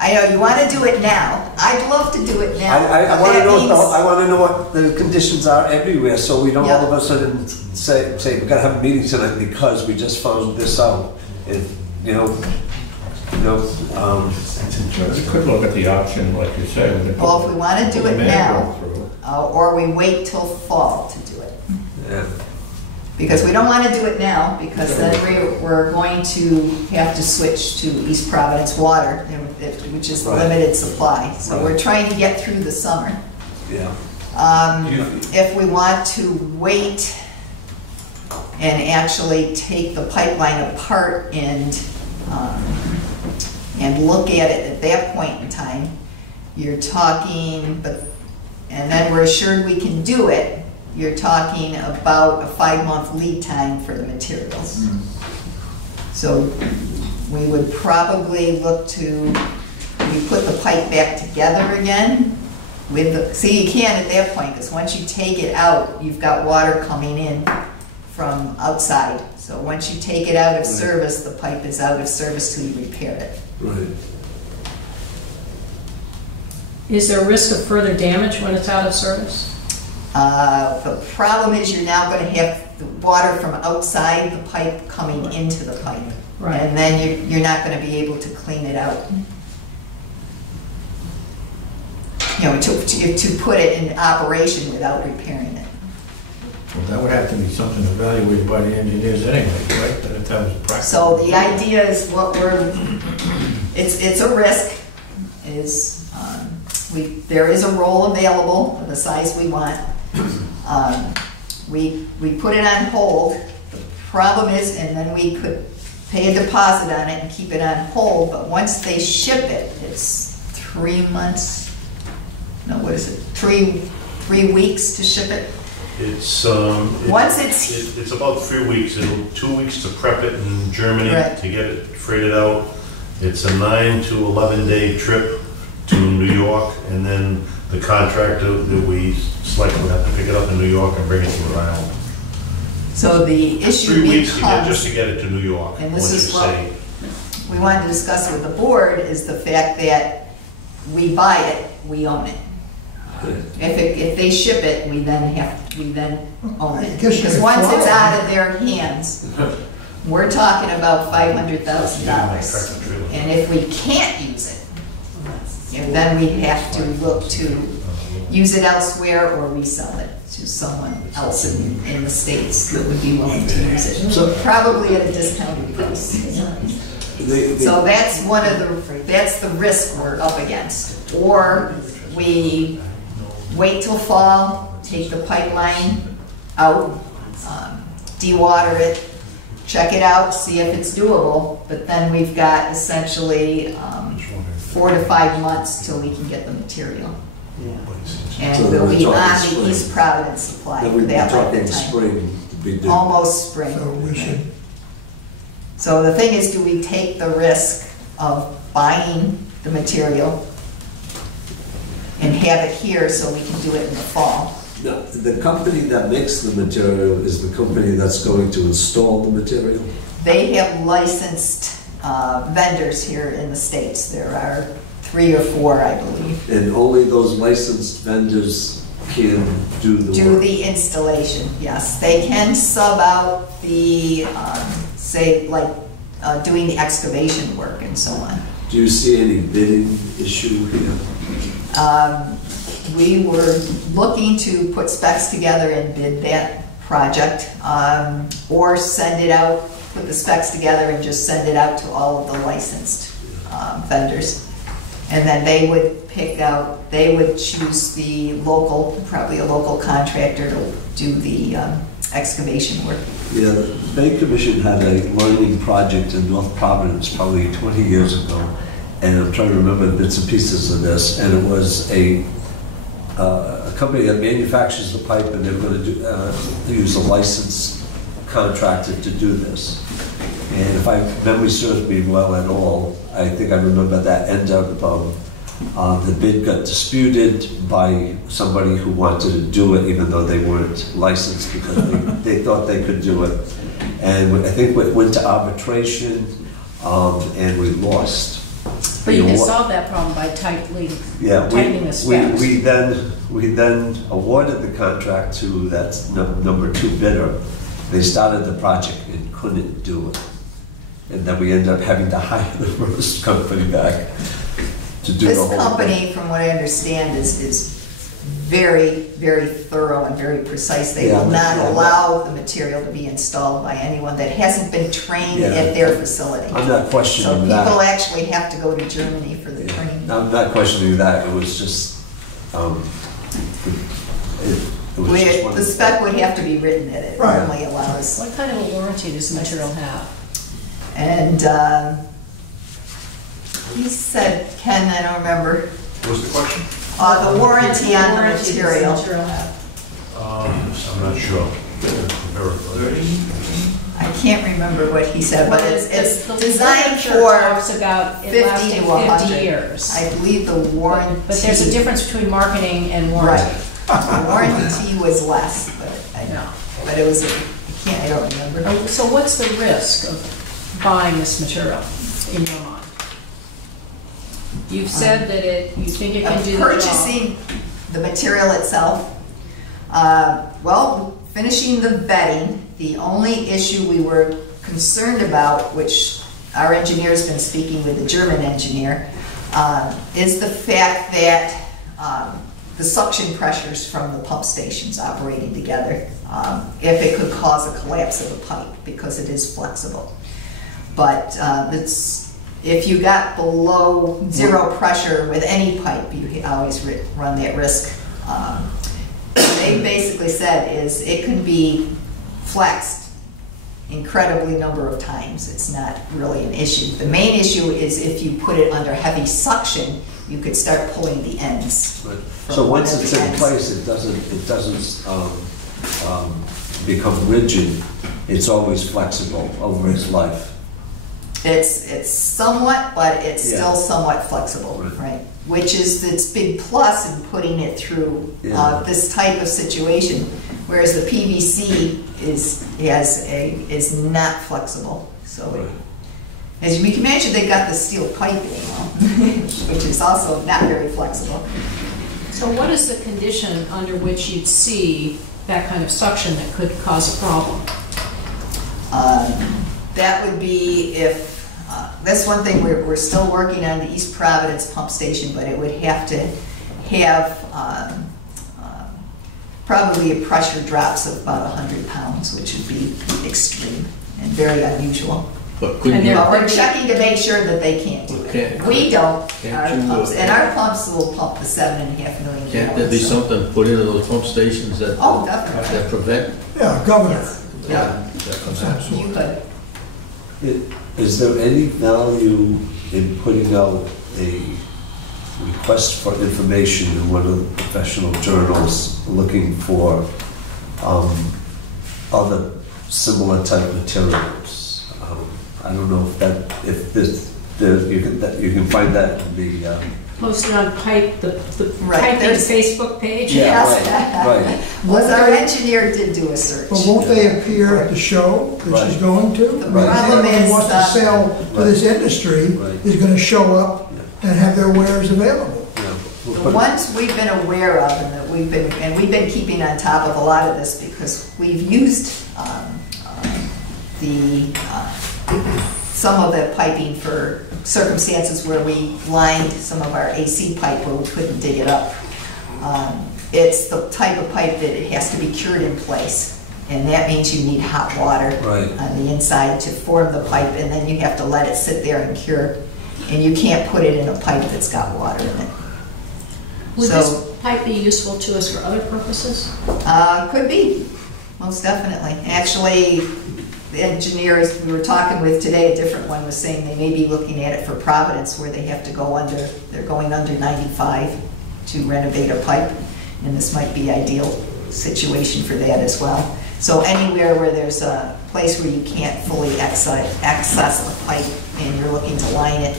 I know, you want to do it now. I'd love to do it now. I but want to that know means- I want to know what the conditions are everywhere, so we don't Yeah. all of a sudden say we've got to have a meeting tonight because we just found this out. And, you know, We could look at the option, like you said. we could Well, if we want to do put it the now, mandrel through. or we wait till fall to do it. yeah. Because we don't want to do it now, because then we're going to have to switch to East Providence water, which is the Right. limited supply. So Right. we're trying to get through the summer. Yeah. If we want to wait and actually take the pipeline apart and look at it at that point in time, you're talking, and then we're assured we can do it, you're talking about a 5-month lead time for the materials. So we would probably look to, we put the pipe back together again with the, see, you can at that point, because once you take it out, you've got water coming in from outside. So once you take it out of service, the pipe is out of service till you repair it. Right. Is there a risk of further damage when it's out of service? The problem is you're now going to have the water from outside the pipe coming into the pipe. Right. And then you're not going to be able to clean it out. You know, to put it in operation without repairing it. Well, that would have to be something evaluated by the engineers anyway, right? That if that was practical. So the idea is what we're it's a risk. There is a roll available of the size we want. We put it on hold. The problem is, and then we could pay a deposit on it and keep it on hold, but once they ship it, it's 3 months, no, what is it, three weeks to ship it? It's Once it's it's about 3 weeks. It'll 2 weeks to prep it in Germany Right. to get it freighted out. It's a 9 to 11 day trip to New York, and then the contractor that we select will have to pick it up in New York and bring it to Rhode Island. So the issue 3 weeks just becomes, to get it to New York. and this once is you what say- we wanted to discuss with the board, is the fact that we buy it, we own it. If they ship it, we then own I it. guess you Because could once it's fly. out of their hands, we're talking about $500,000. And if we can't use it, then we have to look to use it elsewhere or resell it to someone else in the States that would be willing to use it. Probably at a discounted price. So that's that's the risk we're up against. Or we wait till fall, take the pipeline out, dewater it, check it out, see if it's doable, but then we've got essentially 4 to 5 months till we can get the material. And So we'll we're be talking on the spring. East Providence supply Then for we'd be that length talking of time. spring to be due. Almost spring. So we should, So the thing is, do we take the risk of buying the material and have it here so we can do it in the fall? Now, the company that makes the material is the company that's going to install the material? They have licensed vendors here in the States. There are 3 or 4, I believe, And only those licensed vendors can do the do work? the installation, yes. They can sub out the, say, like, doing the excavation work and so on. Do you see any bidding issue here? We were looking to put specs together and bid that project, or send it out, put the specs together and just send it out to all of the licensed vendors. And then they would pick out, they would choose the local, probably a local contractor to do the excavation work. Yeah, the Bay Commission had a learning project in North Providence probably 20 years ago, and I'm trying to remember bits and pieces of this, and it was a company that manufactures the pipe, and they're going to use a licensed contractor to do this. And if memory serves me well at all, I think I remember that ended up, the bid got disputed by somebody who wanted to do it even though they weren't licensed because they thought they could do it. And I think we went to arbitration and we lost. But you can solve that problem by tightening the specs. We then awarded the contract to that number 2 bidder. They started the project and couldn't do it. And then we ended up having to hire the first company back to do the whole This company, from what I understand, is very, very thorough and very precise. They will not allow the material to be installed by anyone that hasn't been trained at their facility. I'm not So questioning that. people actually have to go to Germany for the training. I'm not questioning that. It was just, it was just one The of spec would have to be written that it Right. only allows. What kind of a warranty does the material have? And he said, Ken, I don't remember, What was the question? the warranty on the Warranty does the material. material have? I'm not sure. I can't remember what he said, but it's The designed literature for talks about it 50 lasting to 100. 50 years. I believe the warranty. But there's a difference between marketing and warranty. Right. The warranty was less, No. but it was, I don't remember. So what's the risk of buying this material in your mind? You've said that you think it can do the job. Purchasing the material itself, well, finishing the vetting, the only issue we were concerned about, which our engineer's been speaking with the German engineer, is the fact that the suction pressures from the pump stations operating together, if it could cause a collapse of the pipe because it is flexible. But if you got below zero pressure with any pipe, you always run that risk. They basically said is it can be flexed incredibly number of times. It's not really an issue. The main issue is if you put it under heavy suction, you could start pulling the ends. Right. So once it's in place, it doesn't become rigid. It's always flexible over its life. It's somewhat, but it's still somewhat flexible, right? Which is its big plus in putting it through this type of situation, whereas the PVC is not flexible. So, as you can imagine, they got the steel piping, which is also not very flexible. So what is the condition under which you'd see that kind of suction that could cause a problem? That would be if, that's one thing we're still working on, the East Providence pump station, but it would have to have probably a pressure drops of about 100 pounds, which would be extreme and very unusual. But couldn't you, But we're checking to make sure that they can't do it. We don't, our pumps, and our pumps will pump the 7.5 million gallons. can't there be something put into those pump stations that, Oh, definitely. that prevent? Yeah, governor. Yeah. that from Of some happening? sort. You could. Is there any value in putting out a request for information in one of the professional journals looking for other similar type materials? I don't know if you can find that in the Posted on Pipe, the Right, Piping there's- Facebook page? Yeah, Yes. right. Was our engineer did do a search. But won't they appear at the show that she's going to? The Right. problem Anyone is, who wants to sell to this industry Right. is gonna show up and have their wares available. the ones we've been aware of and that we've been keeping on top of a lot of this because we've used some of the piping for circumstances where we lined some of our AC pipe where we couldn't dig it up. It's the type of pipe that it has to be cured in place. And that means you need hot water on the inside to form the pipe, and then you have to let it sit there and cure. And you can't put it in a pipe that's got water in it. Would So- this pipe be useful to us for other purposes? Could be, most definitely. Actually, the engineers we were talking with today, a different one was saying they may be looking at it for Providence where they have to go under, they're going under 95 to renovate a pipe. And this might be ideal situation for that as well. So anywhere where there's a place where you can't fully access a pipe and you're looking to line it,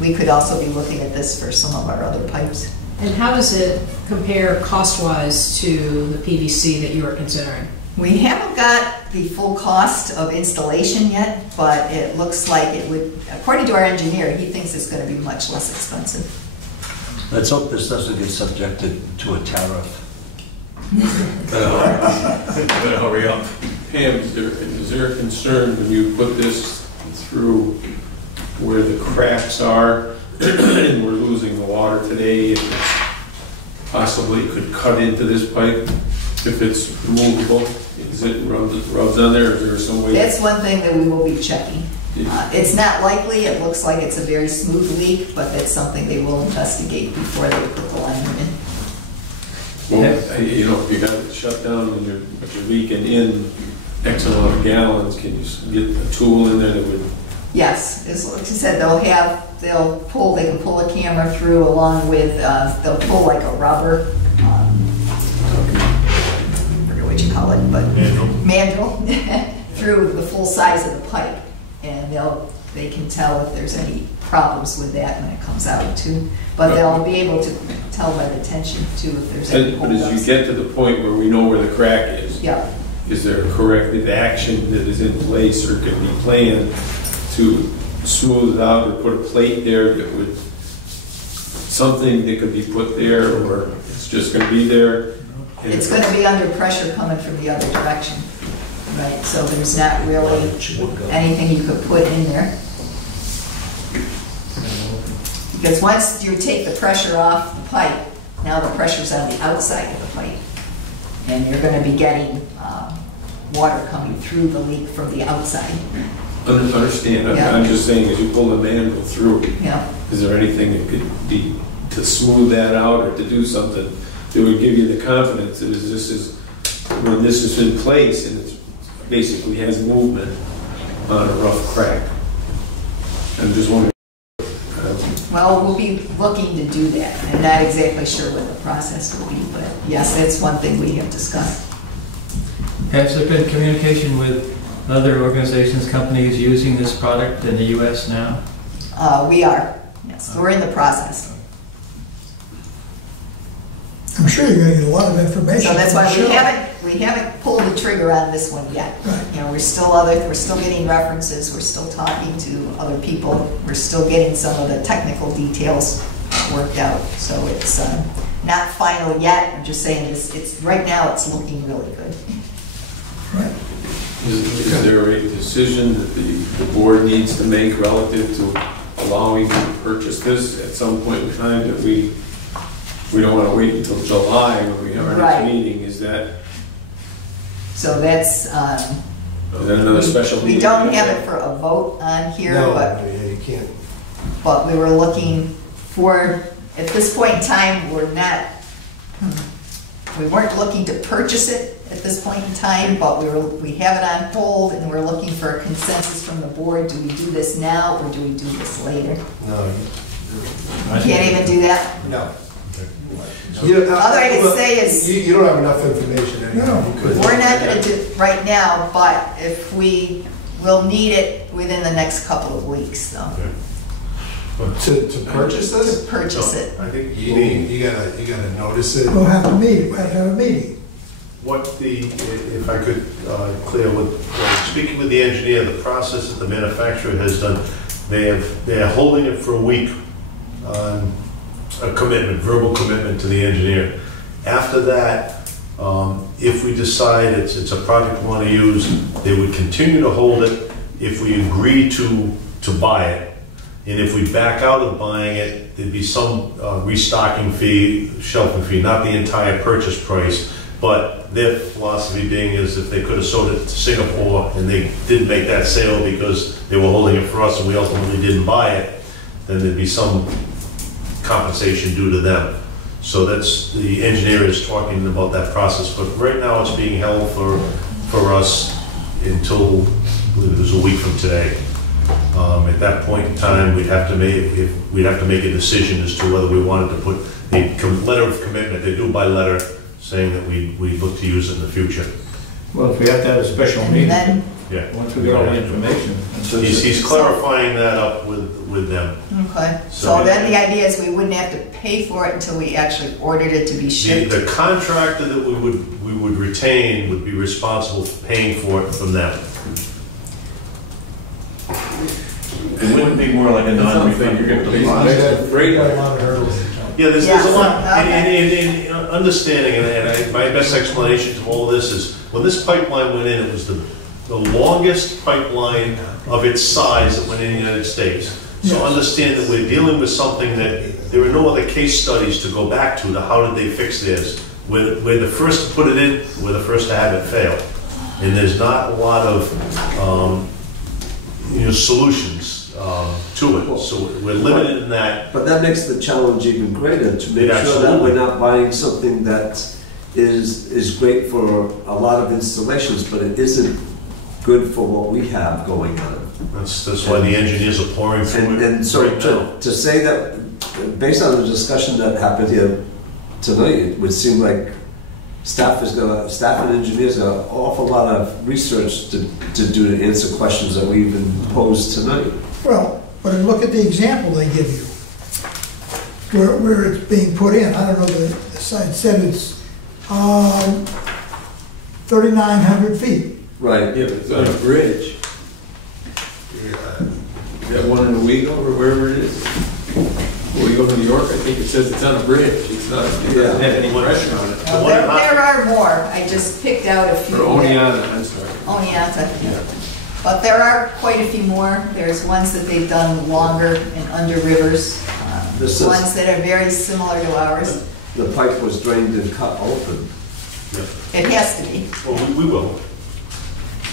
we could also be looking at this for some of our other pipes. And how does it compare cost-wise to the PVC that you are considering? We haven't got the full cost of installation yet, but it looks like it would, according to our engineer, he thinks it's going to be much less expensive. Let's hope this doesn't get subjected to a tariff. Better hurry up. Pam, is there a concern when you put this through where the cracks are and we're losing the water today, if it's possibly could cut into this pipe if it's removable? Is it rubs on there, or is there some way? That's one thing that we will be checking. It's not likely, it looks like it's a very smooth leak, but that's something they will investigate before they put the liner in. Well, you know, if you got it shut down and you're leaking in X amount of gallons, can you get a tool in there that would? Yes, as like I said, they can pull a camera through along with, they'll pull like a rubber, I forget what you call it, but mandrel through the full size of the pipe. And they can tell if there's any problems with that when it comes out too. But they'll be able to tell by the tension too if there's any But as you holdups. get to the point where we know where the crack is, Yeah. is there a corrective action that is in place or can be planned to smooth it out or put a plate there that would, something that could be put there, or it's just going to be there? It's going to be under pressure coming from the other direction, right? So there's not really anything you could put in there. Because once you take the pressure off the pipe, now the pressure's on the outside of the pipe. And you're going to be getting water coming through the leak from the outside. Understand, Yeah. I'm just saying, as you pull the manual through, Yeah, is there anything that could be, to smooth that out or to do something that would give you the confidence that when this is in place and it basically has movement on a rough crack? I'm just wondering. well, we'll be looking to do that. I'm not exactly sure what the process will be, but yes, that's one thing we have discussed. Has there been communication with other organizations, companies using this product in the US now? We are, yes, we're in the process. I'm sure you're gonna get a lot of information. So that's why from the show. we haven't pulled the trigger on this one yet. Right. You know, we're still getting references, we're still talking to other people, we're still getting some of the technical details worked out. So it's not final yet, I'm just saying it's right now it's looking really good. Right. Is there a decision that the board needs to make relative to allowing you to purchase this at some point in time that we don't want to wait until July when we have our Right. next meeting? Is that So that's, another special meeting? we don't have it for a vote on here, No, but yeah, you can't. but we were looking for, at this point in time, we weren't looking to purchase it at this point in time, but we have it on hold and we're looking for a consensus from the board. Do we do this now or do we do this later? No. Can't even do that? No. All I can say is- You don't have enough information anyhow. No. You couldn't- We're not gonna do it right now, but if we'll need it within the next couple of weeks, though, To purchase to this? purchase it. I think You gotta notice it. We'll have to meet, we'll have to have a meeting. if I could clear with, speaking with the engineer, the process that the manufacturer has done, they're holding it for a week on a commitment, verbal commitment to the engineer. After that, if we decide it's a project we want to use, they would continue to hold it if we agree to buy it. And if we back out of buying it, there'd be some restocking fee, shelving fee, not the entire purchase price. But their philosophy being is if they could have sold it to Singapore and they didn't make that sale because they were holding it for us and we ultimately didn't buy it, then there'd be some compensation due to them. So that's, the engineer is talking about that process. But right now it's being held for us until, I believe it was a week from today. At that point in time, we'd have to make a decision as to whether we wanted to put a letter of commitment. They do by letter, saying that we look to use it in the future. Well, if we have to have a special And meeting, then, Yeah. once we get all the information. He's clarifying that up with them. okay, So- so then the idea is we wouldn't have to pay for it until we actually ordered it to be shipped. The contractor that we would retain would be responsible for paying for it from them. It wouldn't be more like a non-refundable deposit. Great. A lot of hurdles. Yeah, there's a Yeah, lot, okay. in understanding, my best explanation to all of this is, when this pipeline went in, it was the longest pipeline of its size that went in the United States. So Yes. understand that we're dealing with something that, there are no other case studies to go back to how did they fix theirs. We're the first to put it in, we're the first to have it fail. And there's not a lot of, solutions to it, so we're limited in that. But that makes the challenge even greater, to make Yeah, sure that absolutely. we're not buying something that is great for a lot of installations, but it isn't good for what we have going on. That's why the engineers are pouring through it. And so right now. to say that, based on the discussion that happened here tonight, it would seem like staff and engineers got an awful lot of research to do to answer questions that we even posed tonight. Well, but look at the example they give you, where it's being put in. I don't know, the site said it's 3,900 feet. Right. Yeah, but it's on a bridge. That one in Owego or wherever it is. When you go to New York, I think it says it's on a bridge. It doesn't have any pressure on it. Well, there are more, I just picked out a few. Or Oneonta, I'm sorry. Oneonta, but there are quite a few more. There's ones that they've done longer and under rivers, This is- ones that are very similar to ours. The pipe was drained and cut open. It has to be. Well, we will.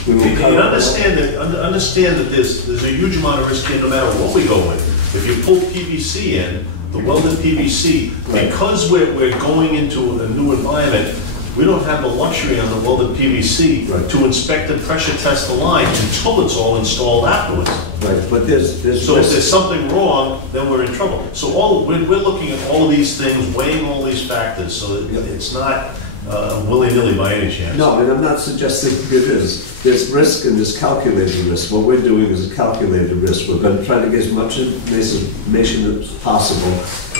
we will And cover. understand that there's a huge amount of risk here no matter what we go with. If you pull PVC in, the welded PVC, because we're going into a new environment, we don't have the luxury on the welded PVC to inspect and pressure test the line until it's all installed afterwards. Right, but there's So if risk. there's something wrong, then we're in trouble. So we're looking at all of these things, weighing all these factors, so that it's not willy-nilly by any chance. No, and I'm not suggesting it is. There's risk and there's calculated risk. What we're doing is a calculated risk. We're going to try to get as much information as possible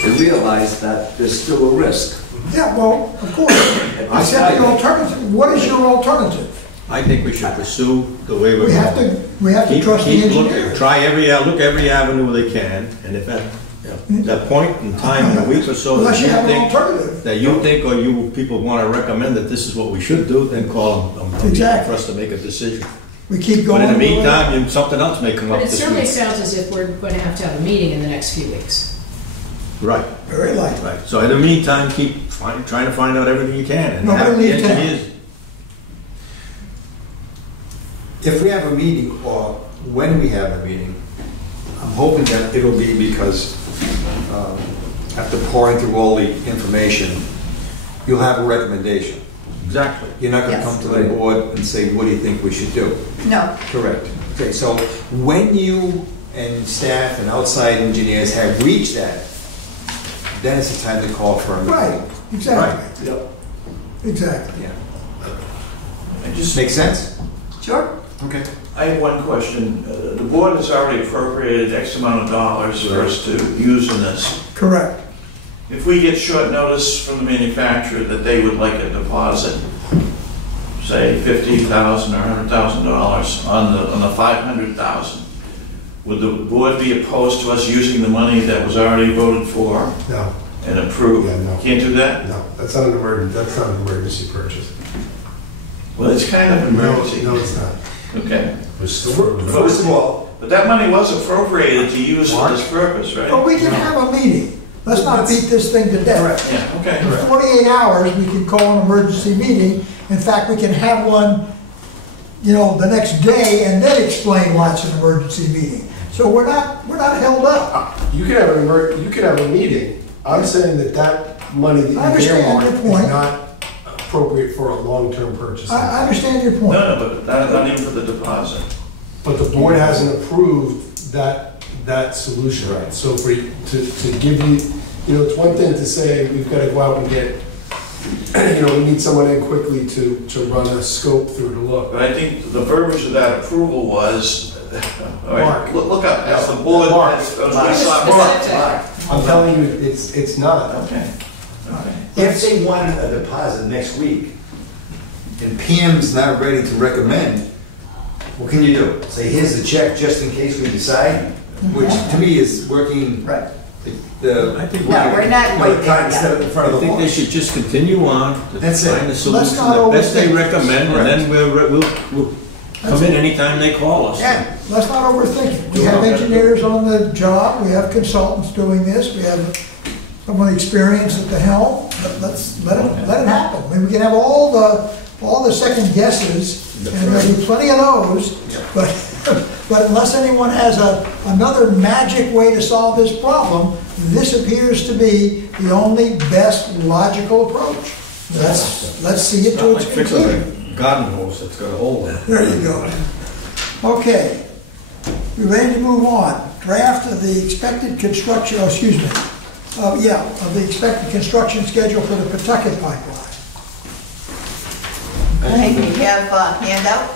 and realize that there's still a risk. Yeah, well, of course. I said the alternative. What is your alternative? I think we should pursue the way we're We have going. to Keep trust the looking, engineer. try look every avenue they can, and if at that point in time, in a week or so, that Unless you have an think, alternative. that you think or you people want to recommend that this is what we should do, then call them Exactly. for us to make a decision. We keep going. But in the meantime, something else may come up But it this certainly week. sounds as if we're going to have a meeting in the next few weeks. Right, Very likely. right. So in the meantime, keep trying to find out everything you can, and Nobody have the leave town. engineers. If we have a meeting, or when we have a meeting, I'm hoping that it'll be because after pouring through all the information, you'll have a recommendation. Exactly. You're not going to Yes. come to the board and say, what do you think we should do? No, Correct. Okay, so when you and staff and outside engineers have reached that, then it's the time to call for a meeting. Right, exactly. Yep. Exactly. Yeah. I just, Make sense? sure. Okay. I have one question. The board has already appropriated X amount of dollars for us to use in this. Correct. If we get short notice from the manufacturer that they would like a deposit, say $50,000 or $100,000 on the $500,000, would the board be opposed to us using the money that was already voted for No, and approved? Yeah, no. Can't do that? no, that's not an emergency purchase. Well, it's kind of an emergency. No, it's not. Okay. It's still. First of all, But that money was appropriated to use for this purpose, But right? we can have a meeting. Let's not beat this thing to death. Yeah, okay. In 48 hours, we can call an emergency meeting. In fact, we can have one, the next day and then explain why it's an emergency meeting. So we're not held up. You could have a meeting. I'm saying that money that I you understand earmarked your is point. not appropriate for a long-term purchase. I understand your point. No, but not even for the deposit. But the board hasn't approved that solution. Right. So to give you, it's one thing to say, we've got to go out and get, we need someone in quickly to run a scope through to look. But I think the verbiage of that approval was, all right, Mark. look up, as the board. Mark. Mark. I'm telling you, it's not. Okay, okay. if they wanted a deposit next week, and Pam's not ready to recommend, what can you do? Say, here's the check, just in case we decide, which to me is working Right. the. I think No, we're not quite there cart yet. instead of in front I of the think they horse. should just continue on to That's it. find a Let's solution not the best they overthink. recommend, and then we'll come in anytime they call us. Yeah, let's not overthink it. We have engineers on the job, we have consultants doing this, we have someone experienced at the helm. Let's let it happen. Maybe we can have all the second guesses, and there'll be plenty of those, but unless anyone has another magic way to solve this problem, this appears to be the only best logical approach. Let's see it It's to not like its fixing conclusion. a garden hose that's got a hole in it. There you go. Okay, we ready to move on? Draft of the expected construction, of the expected construction schedule for the Pawtucket pipeline. Okay, we have a handout.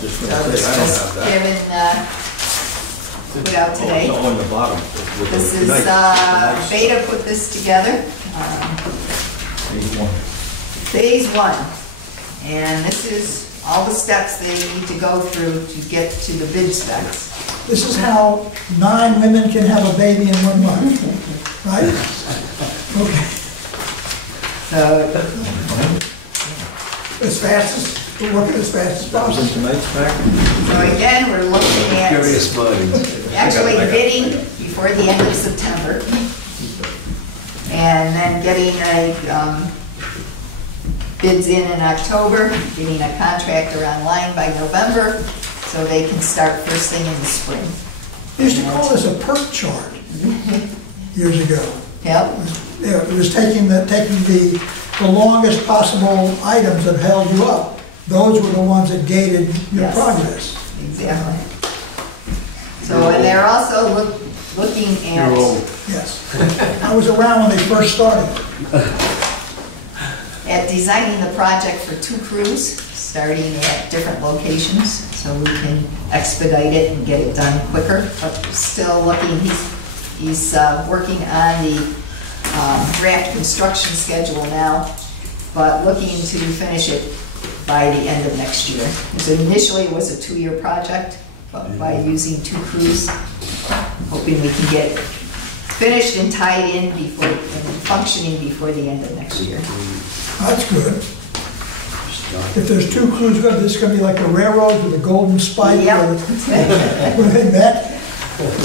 Just So gonna this say, I don't was have that. given, put out today. Oh, it's on the bottom. with the- This is, tonight. Beta put this together. Page one. Phase 1, and this is all the steps they need to go through to get to the bid specs. This is how 9 women can have a baby in 1 month, right? Okay, So, we're working as fast as That was in possible. tonight's packet? so again, we're looking at Curious minds. actually bidding before the end of September. And then getting a bids in October, getting a contractor online by November, so they can start first thing in the spring. They used to call this a perk chart years ago. Yep. Yeah, it was taking the longest possible items that held you up. Those were the ones that gated your Yes. progress. Exactly. So, and they're also looking at, Yes. I was around when they first started. at designing the project for 2 crews, starting at different locations, so we can expedite it and get it done quicker. But still looking, he's working on the draft construction schedule now, but looking to finish it by the end of next year. So initially it was a 2-year project, but by using 2 crews, hoping we can get it finished and tied in before, and functioning before the end of next year. That's good. If there's 2 crews, this is going to be like the railroad with a golden spike. Yep. Where they met.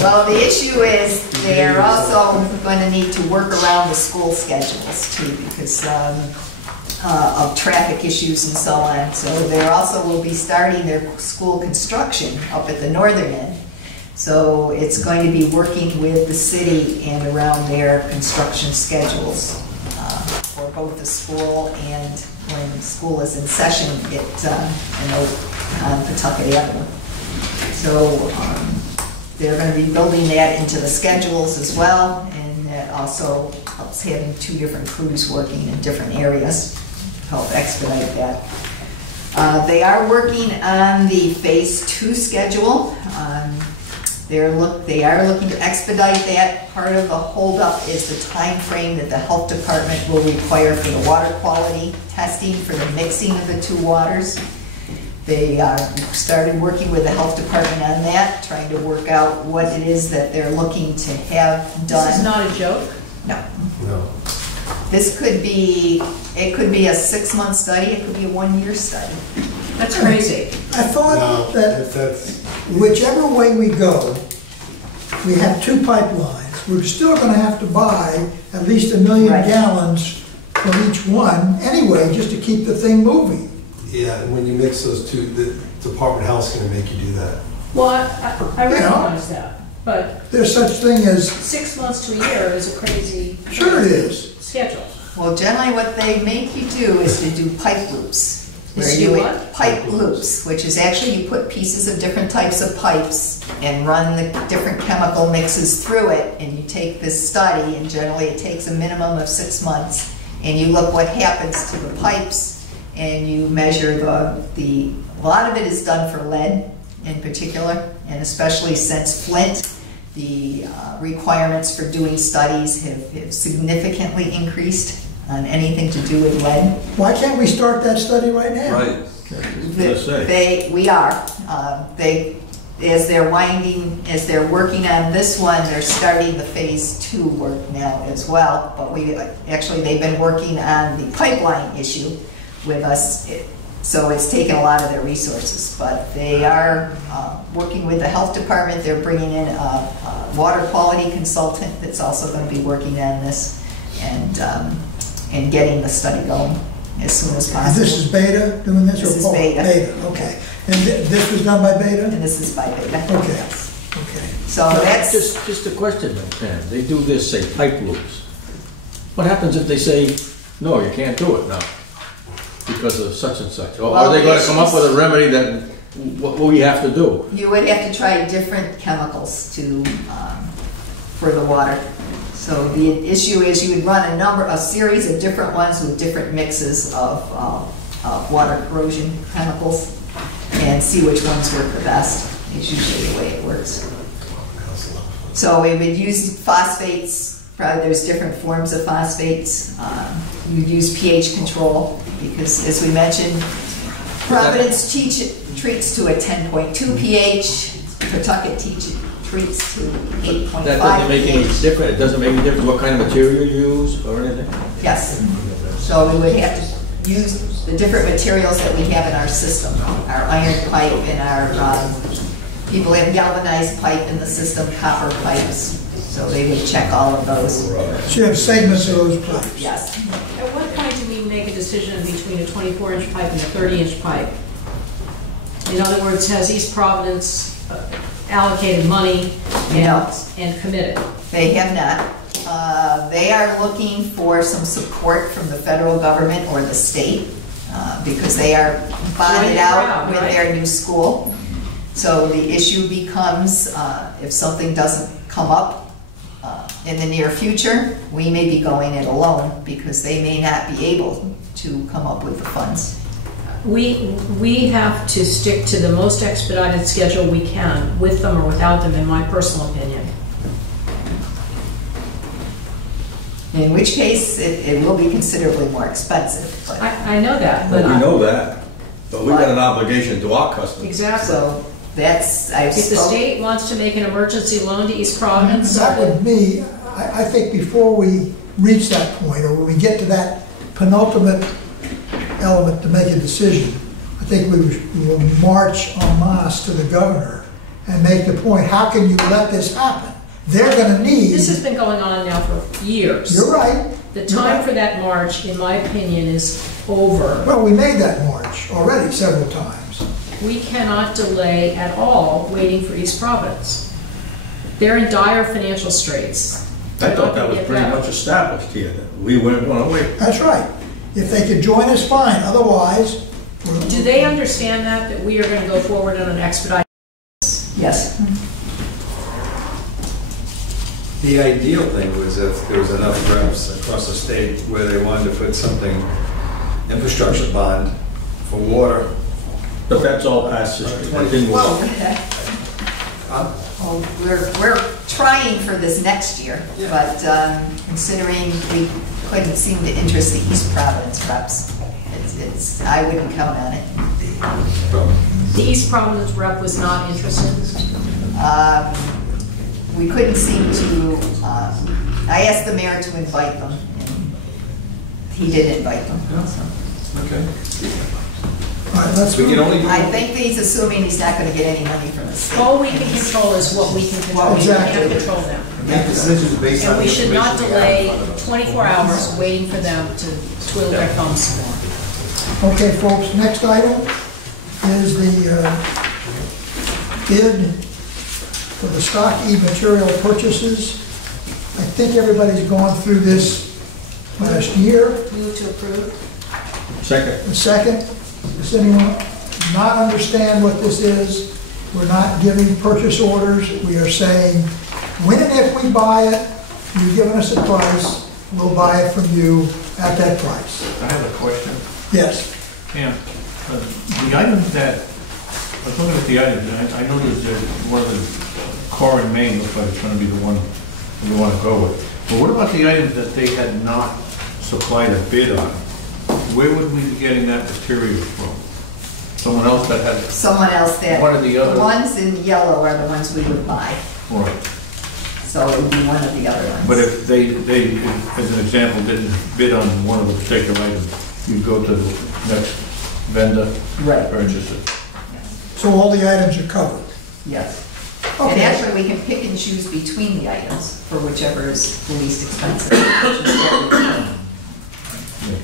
Well, the issue is they're also going to need to work around the school schedules too, because of traffic issues and so on. So they also will be starting their school construction up at the northern end. So it's going to be working with the city and around their construction schedules for both the school and when school is in session on Pawtucket Avenue. So they're going to be building that into the schedules as well, and that also helps having 2 different crews working in different areas to help expedite that. They are working on the Phase 2 schedule. They are looking to expedite that. Part of the holdup is the time frame that the health department will require for the water quality testing for the mixing of the 2 waters. They started working with the health department on that, trying to work out what it is that they're looking to have done. This is not a joke? No. No. This could be, it could be a 6-month study, it could be a 1-year study. That's crazy. I thought No, that that's, whichever way we go, we have 2 pipelines. We're still going to have to buy at least 1 million Right. gallons from each one anyway, just to keep the thing moving. yeah, and when you mix those 2, the Department of Health's gonna make you do that. Well, I recognize that, but There's such thing as, 6 months to a year is a crazy sure it is. schedule. Well, generally what they make you do is to do pipe loops. Is Where to you do would- what? Pipe loops, which is actually you put pieces of different types of pipes and run the different chemical mixes through it, and you take this study, and generally it takes a minimum of 6 months, and you look what happens to the pipes, and you measure a lot of it is done for lead in particular, and especially since Flint, the requirements for doing studies have significantly increased on anything to do with lead. Why can't we start that study right now? Right. Let's say. We are. As they're working on this one, they're starting the Phase 2 work now as well. But they've been working on the pipeline issue with us, so it's taken a lot of their resources. But they are working with the health department. They're bringing in a water quality consultant that's also going to be working on this and getting the study going as soon as possible. This is Beta doing this? This or is Paul? Beta. Beta, okay. And this was done by Beta? And this is by Beta. Okay. Yes. Okay. So that's, Just a question, Pam. They do this, say, pipe loops. What happens if they say, no, you can't do it now because of such and such? Or Well, are they going to it's come up just- with a remedy that, what we have to do? you would have to try different chemicals for the water. So the issue is you would run a series of different ones with different mixes of water corrosion chemicals and see which ones work the best. It's usually the way it works. So we would use phosphates. Probably there's different forms of phosphates. You'd use pH control because, as we mentioned, Providence treats to a 10.2 pH. Pawtucket treats to 8.5 That doesn't make any pH. difference, it doesn't make any difference what kind of material you use or anything? Yes. So we would have to use the different materials that we have in our system. Our iron pipe and our, people have galvanized pipe in the system, copper pipes. So they would check all of those. So you have segments of those pipes? Yes. At what point do we make a decision between between a 24-inch pipe and a 30-inch pipe. In other words, has East Providence allocated money No. and committed? They have not. They are looking for some support from the federal government or the state, because they are bonded out with their new school. So the issue becomes, if something doesn't come up in the near future, we may be going it alone, because they may not be able to come up with the funds. We have to stick to the most expedited schedule we can, with them or without them, in my personal opinion. In which case, it will be considerably more expensive. But I know that, Well, but we know that, but we've got an obligation to our customers. exactly. So that's, I've If the spoken. state wants to make an emergency loan to East Providence, That would me, I think before we reach that point, or when we get to that penultimate element to make a decision, I think we will march en masse to the governor and make the point, how can you let this happen? They're gonna need, this has been going on now for years. you're right. The time for that march, in my opinion, is over. Well, we made that march already several times. We cannot delay at all waiting for East Providence. They're in dire financial straits. I thought that was pretty much established here, that we weren't gonna wait. That's right. If they could join us, fine, otherwise. Do they understand that we are going to go forward on an expedited? Yes. The ideal thing was if there was enough reps across the state where they wanted to put something, infrastructure bond for water. But that's all past history, it didn't Well, work. we're trying for this next year, but considering we couldn't seem to interest the East Providence reps, I wouldn't count on it. The East Providence rep was not interested. We couldn't seem to, I asked the mayor to invite them, and he did invite them. So. Okay. All right, let's We can move. only do. I think he's assuming he's not going to get any money from the state. All we can control is what we can control. We can't Exactly. control them. Make decisions based on And we the should not information we have in delay front of us. 24 hours waiting for them to twiddle their thumbs some more. Okay, folks, next item is the bid for the stock e-material purchases. I think everybody's gone through this last year. Move to approve. Second. The second, does anyone not understand what this is? We're not giving purchase orders. We are saying, when and if we buy it, you've given us a price, we'll buy it from you at that price. I have a question. Yes. Pam, the items that, I was looking at the items, and I noticed that one of the core in Maine looks like it's gonna be the one we wanna go with. But what about the items that they had not supplied a bid on? Where would we be getting that material from? Someone else that had, Someone else that, One of the other- ones in yellow are the ones we would buy, or, so it would be one of the other ones. but if they, as an example, didn't bid on one of the particular items, you'd go to the next vendor, Right. purchase it. So all the items are covered. Yes. And Okay. actually, we can pick and choose between the items for whichever is the least expensive.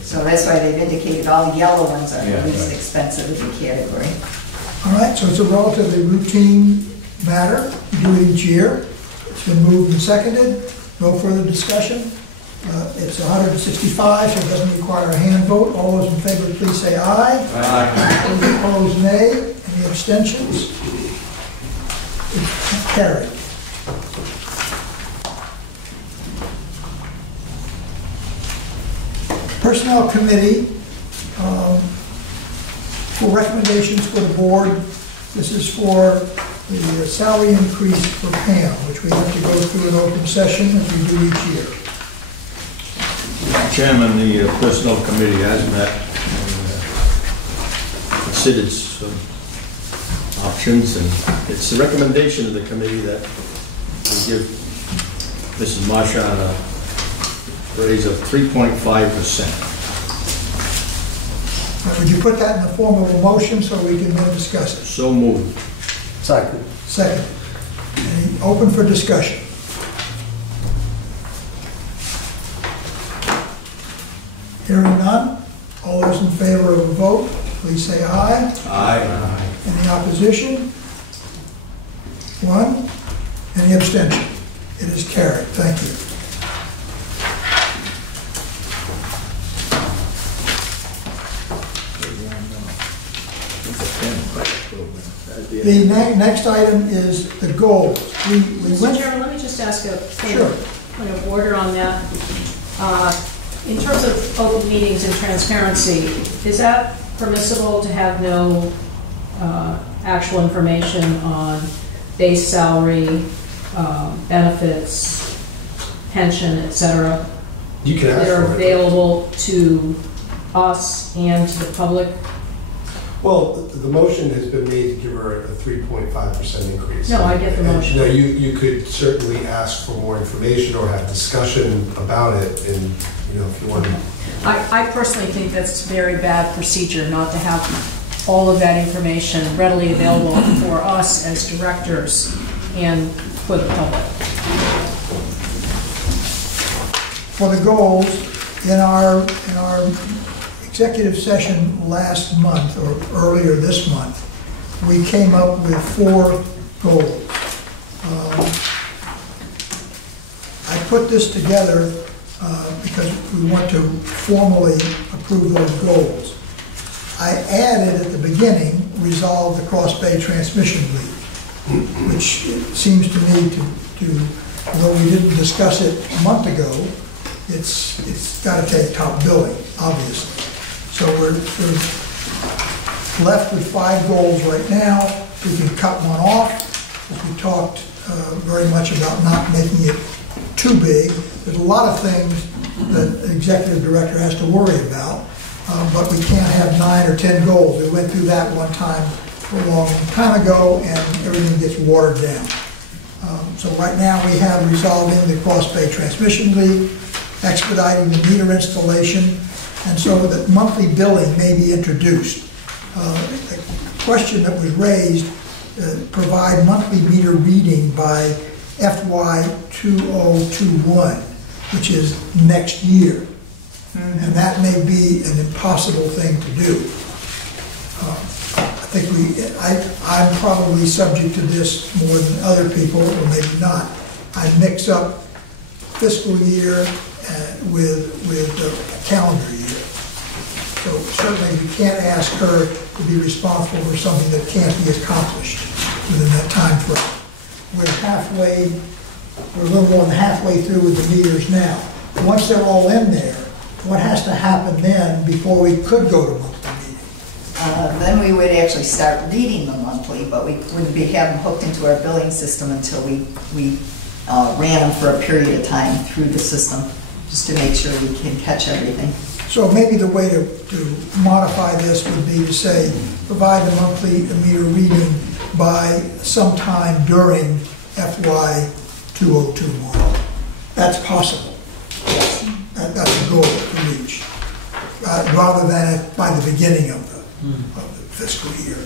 So that's why they've indicated all the yellow ones are Yeah, the least right. expensive of the category. All right, so it's a relatively routine matter, we do it each year. It's been moved and seconded, no further discussion. It's 165, so it doesn't require a hand vote. All those in favor, please say aye. Aye. Those opposed, nay. Any abstentions? It's carried. Personnel Committee, for recommendations for the board, this is for the salary increase for Pam, which we have to go through an open session as we do each year. Chairman, the Personnel Committee has met and considered some options, and it's the recommendation of the committee that we give Mrs. Marchand a raise of 3.5%. Would you put that in the form of a motion so we can then discuss it? So moved. Second. Second. Any open for discussion? Hearing none, all those those in favor of a vote, please say aye. Aye. Any opposition? One. Any abstention? It is carried. Thank you. The next item is the goals. We Mr. went. Chairman, let me just ask a Sure. point of order on that. In terms of open meetings and transparency, is that permissible to have no actual information on base salary, benefits, pension, et cetera, You can ask that are for it. available to us and to the public? Well, the motion has been made to give her a 3.5% increase. No, I get the And, motion. you know, you could certainly ask for more information or have discussion about it, and, you know, if you want to. I personally think that's very bad procedure not to have all of that information readily available for us as directors and for the public. For the goals, in our executive session last month, or earlier this month, we came up with 4 goals. I put this together because we want to formally approve those goals. I added at the beginning, resolve the Cross Bay Transmission Leak, which seems to me to, although we didn't discuss it a month ago, it's got to take top billing, obviously. So we're left with 5 goals right now. We can cut one off, because we talked very much about not making it too big. There's a lot of things that the executive director has to worry about, but we can't have 9 or 10 goals. We went through that one time a long time ago, and everything gets watered down. So right now we have resolving the Cross Bay Transmission Leak, expediting the meter installation, and so that monthly billing may be introduced. The question that was raised, provide monthly meter reading by FY 2021, which is next year. And that may be an impossible thing to do. I think I'm probably subject to this more than other people, or maybe not. I mix up fiscal year with a calendar year. So certainly we can't ask her to be responsible for something that can't be accomplished within that time frame. We're a little more than halfway through with the meters now. Once they're all in there, what has to happen then before we could go to monthly meeting? Then we would actually start reading them monthly, but we wouldn't have them hooked into our billing system until we ran them for a period of time through the system, just to make sure we can catch everything. So maybe the way to modify this would be to say, provide the monthly meter reading by sometime during FY 2021. That's possible. That's a goal to reach, rather than by the beginning of the fiscal year.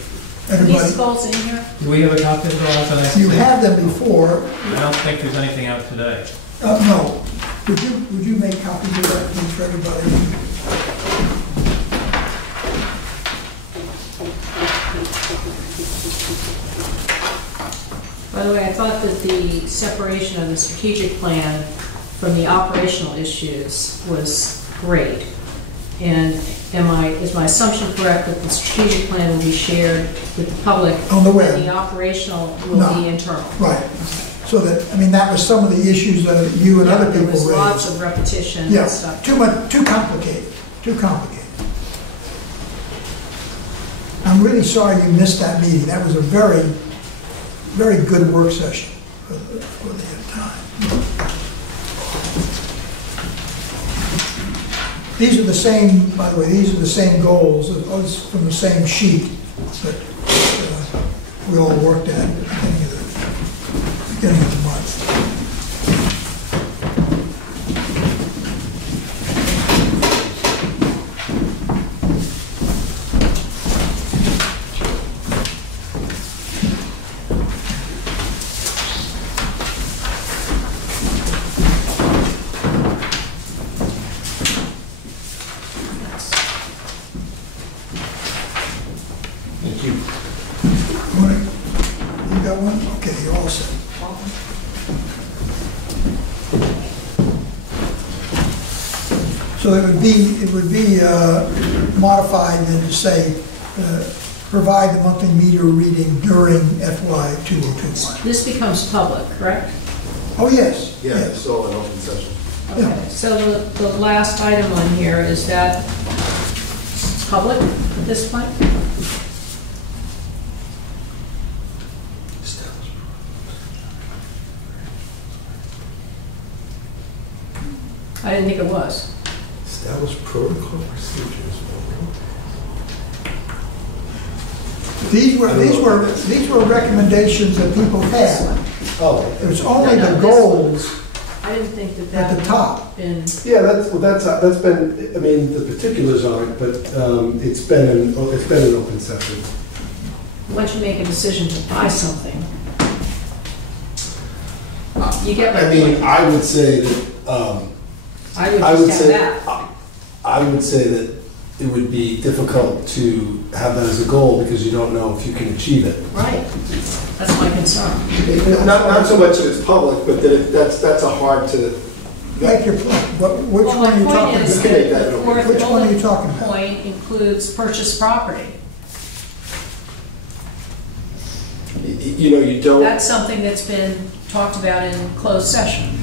Are Everybody, these goals in here? Do we have a copy of the goals on this? you had them before. I don't think there's anything out today. No. Would you make copies of that, please, for everybody? By the way, I thought that the separation of the strategic plan from the operational issues was great. And is my assumption correct that the strategic plan will be shared with the public? On the web. And the operational will No. be internal? Right. So that, I mean, that was some of the issues that you and other people There raised. was lots of repetition and Yeah, stuff. too complicated, too complicated. I'm really sorry you missed that meeting. That was a very, very good work session for the time. These are the same, by the way, these are the same goals, it's from the same sheet that we all worked at the beginning of the month. So it would be modified then to say, provide the monthly meter reading during FY 2021. This becomes public, correct? Oh, yes, Yeah, yes. it's all an open session. Yeah. Okay, so the last item on here, is that public at this point? I didn't think it was. Establish protocol procedures. These were recommendations that people had. Oh, It's only No, the this goals I didn't think that at that the top. been, yeah, that's been, I mean, the particulars on it, but it's been an open session. once you make a decision to buy something, you get I my mean, point. I would say that, I would just have that. I would say that it would be difficult to have that as a goal because you don't know if you can achieve it. Right, that's my concern. Not so much that it's public, but that that's a hard to. Make your point. Which Well, one are you my talking point is You can make about? that that the open. fourth Which one are you bullet talking about? point includes purchase property. You know, you don't, That's something that's been talked about in closed session.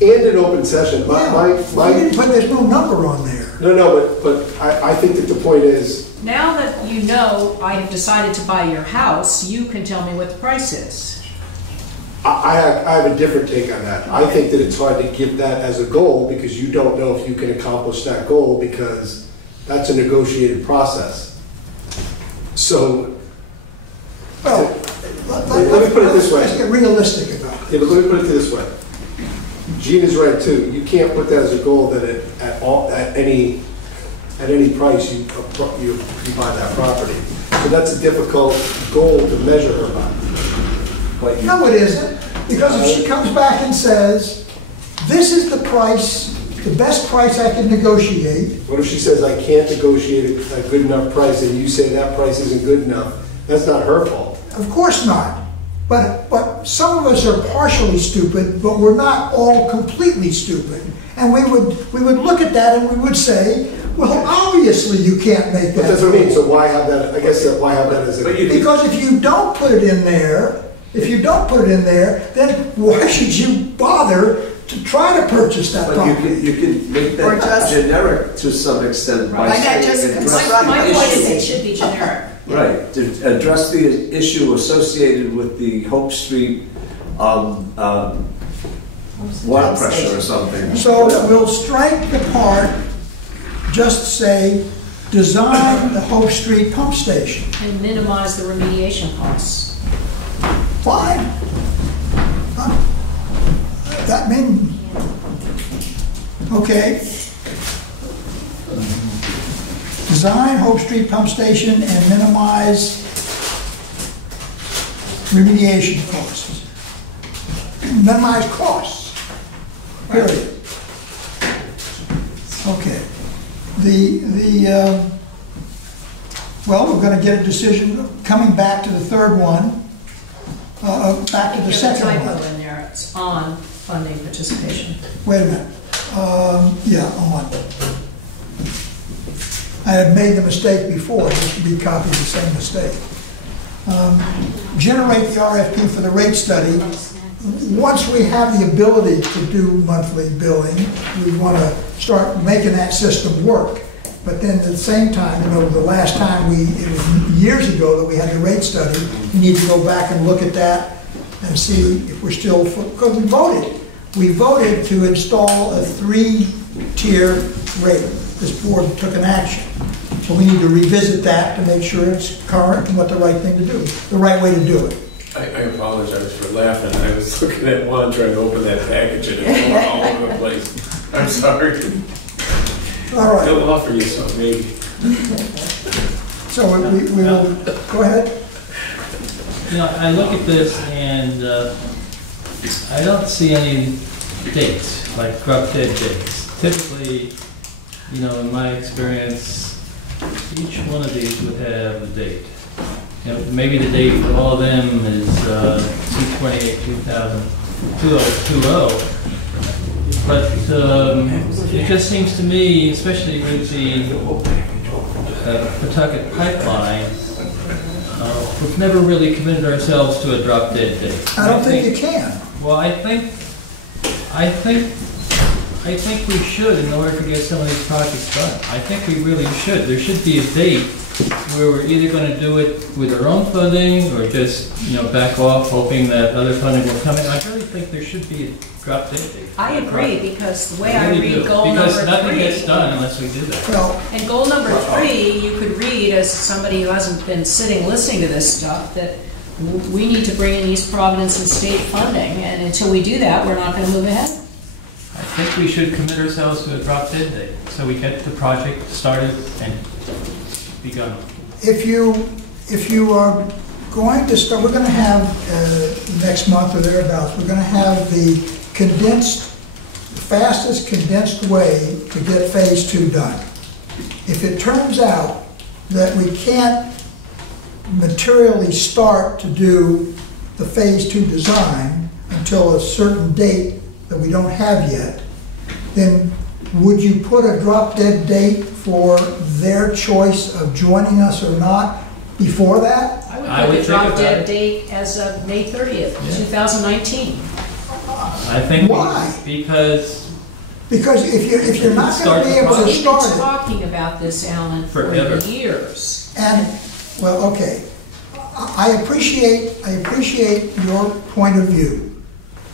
and an open session, There's no number on there. no, but I think that the point is, Now that you know I have decided to buy your house, you can tell me what the price is. I have a different take on that. I think that it's hard to give that as a goal because you don't know if you can accomplish that goal because that's a negotiated process. So, Well, Let me put it this way. Let's get realistic about it. yeah, but let me put it this way. Gene is right too. You can't put that as a goal that at any price you buy that property. So that's a difficult goal to measure her by. But you, No, it isn't, because if she comes back and says, this is the price, the best price I can negotiate, what if she says, I can't negotiate a good enough price, and you say that price isn't good enough? That's not her fault. of course not. But some of us are partially stupid, but we're not all completely stupid. And we would look at that and we would say, well, obviously you can't make But that. that's what I mean, so why have that, I guess, why have that as a... Because if you don't put it in there, then why should you bother to try to purchase that But property? you can make Or that just- generic to some extent by Why not saying just address construct My the point is issue. it should be generic. Right, to address the issue associated with the Hope Street water pressure or something. So Whatever. we'll strike the part, just say, design the Hope Street pump station. And minimize the remediation costs. Fine. That mean, okay. Design Hope Street pump station and minimize remediation costs. Minimize costs, period. Okay. Well, we're gonna get a decision, coming back to the third one, back to the There's a second typo one. in there, it's on funding participation. Wait a minute. Yeah, on. I had made the mistake before, just to be copied the same mistake. Generate the RFP for the rate study. Once we have the ability to do monthly billing, we want to start making that system work. But then at the same time, the last time it was years ago that we had the rate study, we need to go back and look at that and see if we're still, because we voted. We voted to install a 3-tier rate. This board took an action. So we need to revisit that to make sure it's current and what the right thing to do, the right way to do it. I apologize for laughing. I was looking at one trying to open that package and it's going all over the place. I'm sorry. All right, They'll offer you some, maybe. so we will, go ahead. You know, I look at this and I don't see any dates, like drop dead dates. Typically, in my experience, each one of these would have a date. maybe the date for all of them is 2/28/2020. But it just seems to me, especially with the Pawtucket pipeline, we've never really committed ourselves to a drop dead date. I don't think you can. Well, I think we should in order to get some of these projects done. I think we really should. There should be a date where we're either going to do it with our own funding or just, back off hoping that other funding will come in. I really think there should be a drop dead date. I agree, because the way I really read do. goal number Because nothing gets 3, done unless we do that. Well, and goal number 3, you could read as somebody who hasn't been sitting listening to this stuff, that we need to bring in East Providence and state funding, and until we do that, we're not going to move ahead. I think we should commit ourselves to a drop dead date so we get the project started and begun. if you are going to start, we're going to have next month or thereabouts, we're going to have the fastest condensed way to get phase 2 done. If it turns out that we can't materially start to do the phase 2 design until a certain date that we don't have yet, then would you put a drop dead date for their choice of joining us or not before that? I would put the drop dead date as of May 30th, 2019. I think Why? because if you're not going to be able to We've been start it, talking about this, Alan, for Forever. years. and, well, okay, I appreciate your point of view.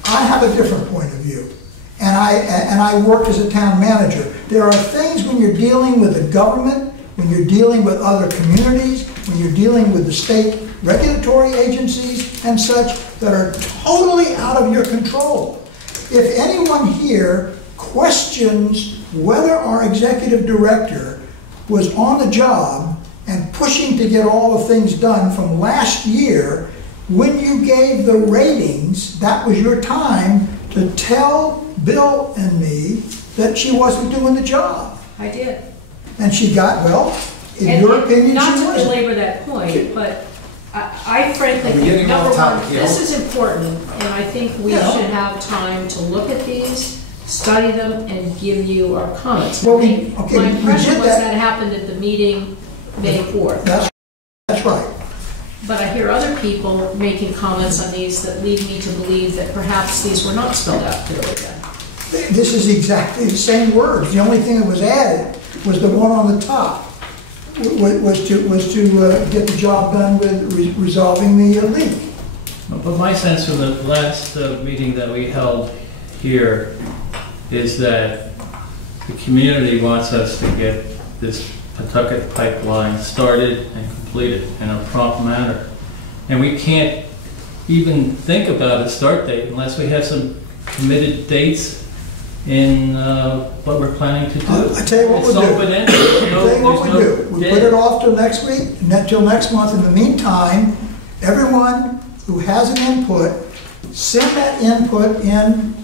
I have a different point of view. And I worked as a town manager. There are things when you're dealing with the government, when you're dealing with other communities, when you're dealing with the state regulatory agencies and such, that are totally out of your control. If anyone here questions whether our executive director was on the job and pushing to get all the things done from last year, when you gave the ratings, that was your time to tell Bill and me that she wasn't doing the job. I did. And she got, well, in And your opinion, not she to wasn't. belabor that point, but I frankly Are we think, getting number off topic one, here? this is important, and I think we Yeah. should have time to look at these, study them, and give you our comments. Well, I think okay, my we impression did was that. that happened at the meeting May 4th. That's right. But I hear other people making comments on these that lead me to believe that perhaps these were not spelled out clearly then. This is exactly the same words. The only thing that was added was the one on the top, was to get the job done with resolving the leak. But my sense from the last meeting that we held here is that the community wants us to get this Pawtucket pipeline started and completed in a prompt manner. And we can't even think about a start date unless we have some committed dates in what we're planning to do. I tell you what It's we'll do. open-ended. I tell you what we do. We put it off till next week, till next month. In the meantime, everyone who has an input, send that input in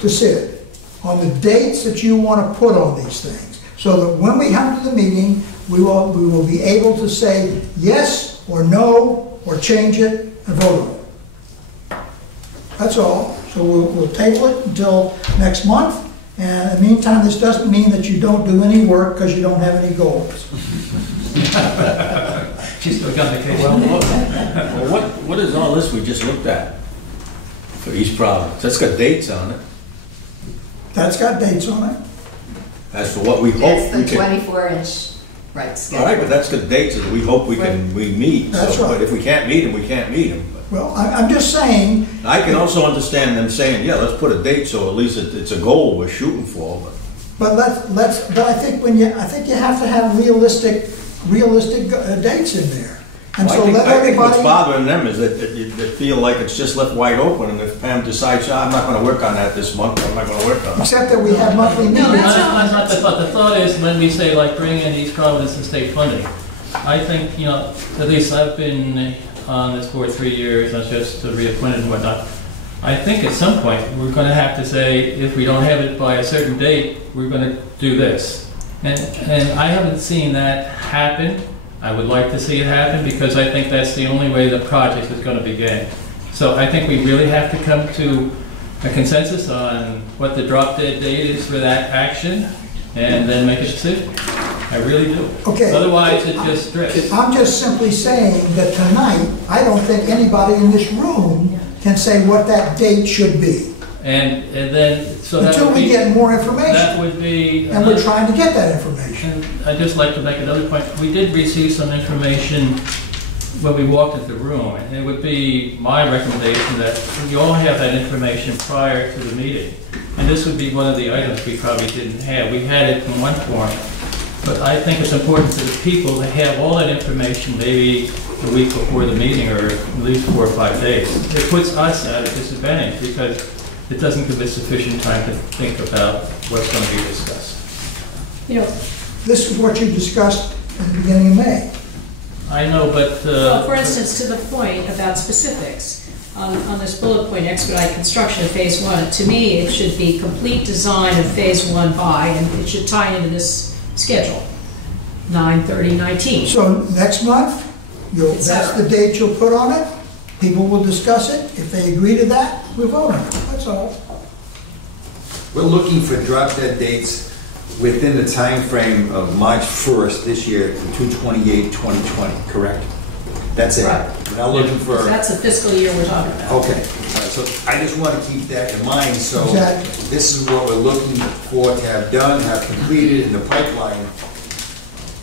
to Sid on the dates that you want to put on these things, so that when we come to the meeting, we will be able to say yes or no, or change it and vote on it. That's all. So we'll table it until next month, and in the meantime, this doesn't mean that you don't do any work because you don't have any goals. She's still got vacation. Well, what is all this we just looked at for East Providence? That's got dates on it. That's got dates on it. As for what we hope It's we the can. 24-inch, right, All schedule. right, but that's got dates that we hope we meet. That's So, right. But if we can't meet them, we can't meet them. Well, I'm just saying, I can also understand them saying, yeah, let's put a date so at least it's a goal we're shooting for. But but I think you have to have realistic dates in there. And I so think let what's everybody, bothering them is that they feel like it's just left wide open, and if Pam decides, I'm not going to work on that this month, I'm not going to work on it. except that we have monthly No, meetings. that's That's not the thought. The thought is when we say like bring in East Providence and state funding, I think, at least I've been on this board 3 years, not just reappointed and whatnot. I think at some point we're going to have to say, if we don't have it by a certain date, we're going to do this. And I haven't seen that happen. I would like to see it happen because I think that's the only way the project is going to begin. So I think we really have to come to a consensus on what the drop dead date is for that action and then make a decision. I really do. Okay. Otherwise, it just drifts. I'm just simply saying that tonight, I don't think anybody in this room can say what that date should be. And then, so that Until would we be, get more information. that would be. And we're trying to get that information. And I'd just like to make another point. We did receive some information when we walked into the room, and it would be my recommendation that you all have that information prior to the meeting. And this would be one of the items we probably didn't have. We had it in one form, but I think it's important to the people to have all that information maybe a week before the meeting or at least 4 or 5 days. It puts us at a disadvantage because it doesn't give us sufficient time to think about what's going to be discussed. You know, This is what you discussed at the beginning of May. I know, but... well, for instance, to the point about specifics, on this bullet point, expedite construction of phase 1, to me, it should be complete design of phase 1 by, and it should tie into this schedule, 9/30/19. So next month, that's the date you'll put on it. People will discuss it. If they agree to that, we'll vote on it. That's all. We're looking for drop dead dates within the time frame of March 1st this year to 2/28/2020, correct? That's it. Right. We're not looking for, That's the fiscal year we're talking about. okay. All right, so I just want to keep that in mind, so Exactly. this is what we're looking for to have done, have completed in the pipeline.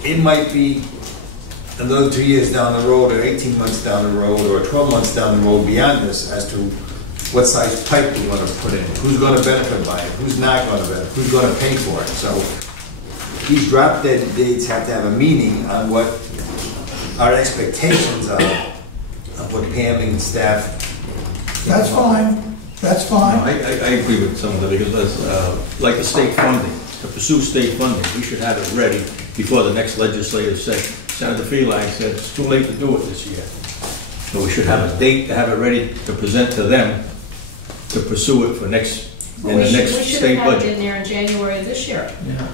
It might be another 2 years down the road, or 18 months down the road, or 12 months down the road beyond this as to what size pipe we want to put in, who's going to benefit by it, who's not going to benefit, who's going to pay for it. So these drop dead dates have to have a meaning on what our expectations are of what Pam and staff. That's fine. That's fine. I agree with some of that because, like the state funding, to pursue state funding, we should have it ready before the next legislative session. Senator Feline said it's too late to do it this year. So we should have a date to have it ready to present to them to pursue it for next, in the next We should state have had it budget. in there in January of this year. Yeah.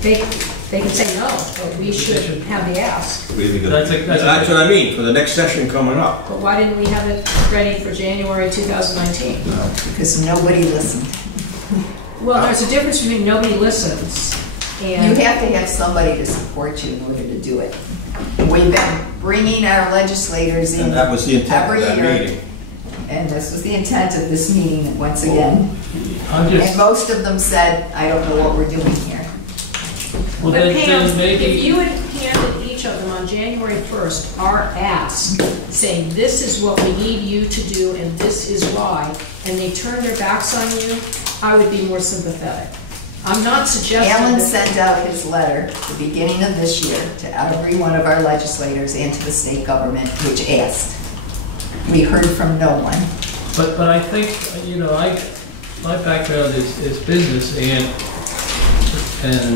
They can say no, but we should have the ask. That's what I mean, for the next session coming up. But why didn't we have it ready for January 2019? Because nobody listened. Well, there's a difference between nobody listens and... You have to have somebody to support you in order to do it. We've been bringing our legislators in And that was the intent every of that year. meeting. And this was the intent of this meeting, once again. I'm And just, most of them said, I don't know what we're doing here. well, But then Pam, maybe... if you had handed each of them on January 1st our ask, saying this is what we need you to do and this is why, and they turn their backs on you, I would be more sympathetic. I'm not suggesting Alan that... sent out his letter at the beginning of this year to every one of our legislators and to the state government, which asked. We heard from no one. But I think, you know, my background is business, and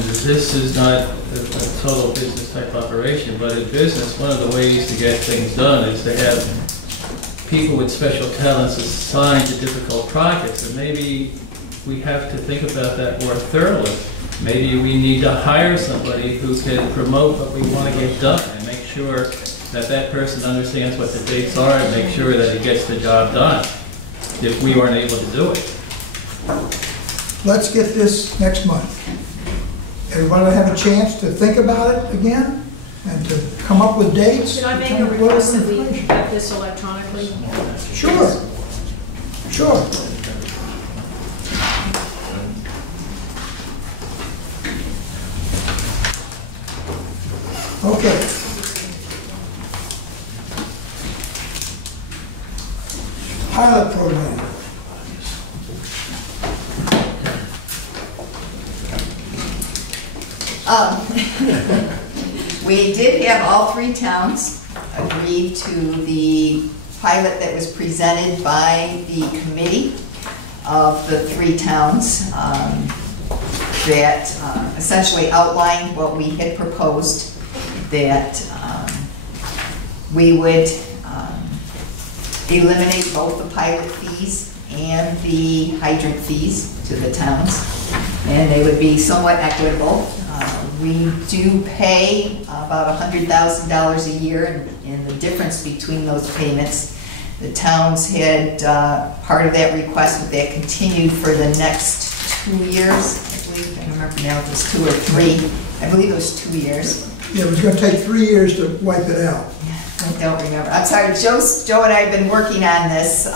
this is not a total business type operation, but in business, one of the ways to get things done is to have people with special talents assigned to difficult projects, and maybe we have to think about that more thoroughly. Maybe we need to hire somebody who can promote what we want to get done and make sure that that person understands what the dates are and make sure that he gets the job done if we weren't able to do it. Let's get this next month. Everybody will have a chance to think about it again and to come up with dates. Should I make a and request that we information. have this electronically? Sure. Sure. Okay. Pilot program. We did have all 3 towns agree to the pilot that was presented by the committee of the 3 towns that essentially outlined what we had proposed, that we would eliminate both the pilot fees and the hydrant fees to the towns, and they would be somewhat equitable. We do pay about $100,000 a year, and the difference between those payments, the towns had part of that request, but that continued for the next 2 years, I believe. I don't remember now if it was 2 or 3. I believe it was 2 years. Yeah, it was gonna take 3 years to wipe it out. I don't remember. I'm sorry, Joe and I have been working on this.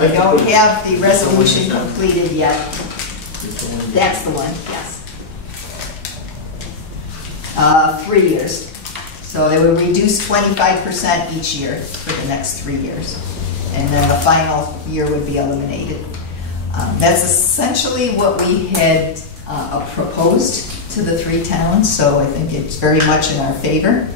We don't have the resolution completed yet. That's the one, yes. 3 years. So they would reduce 25% each year for the next 3 years. And then the final year would be eliminated. That's essentially what we had proposed to the 3 towns, so I think it's very much in our favor.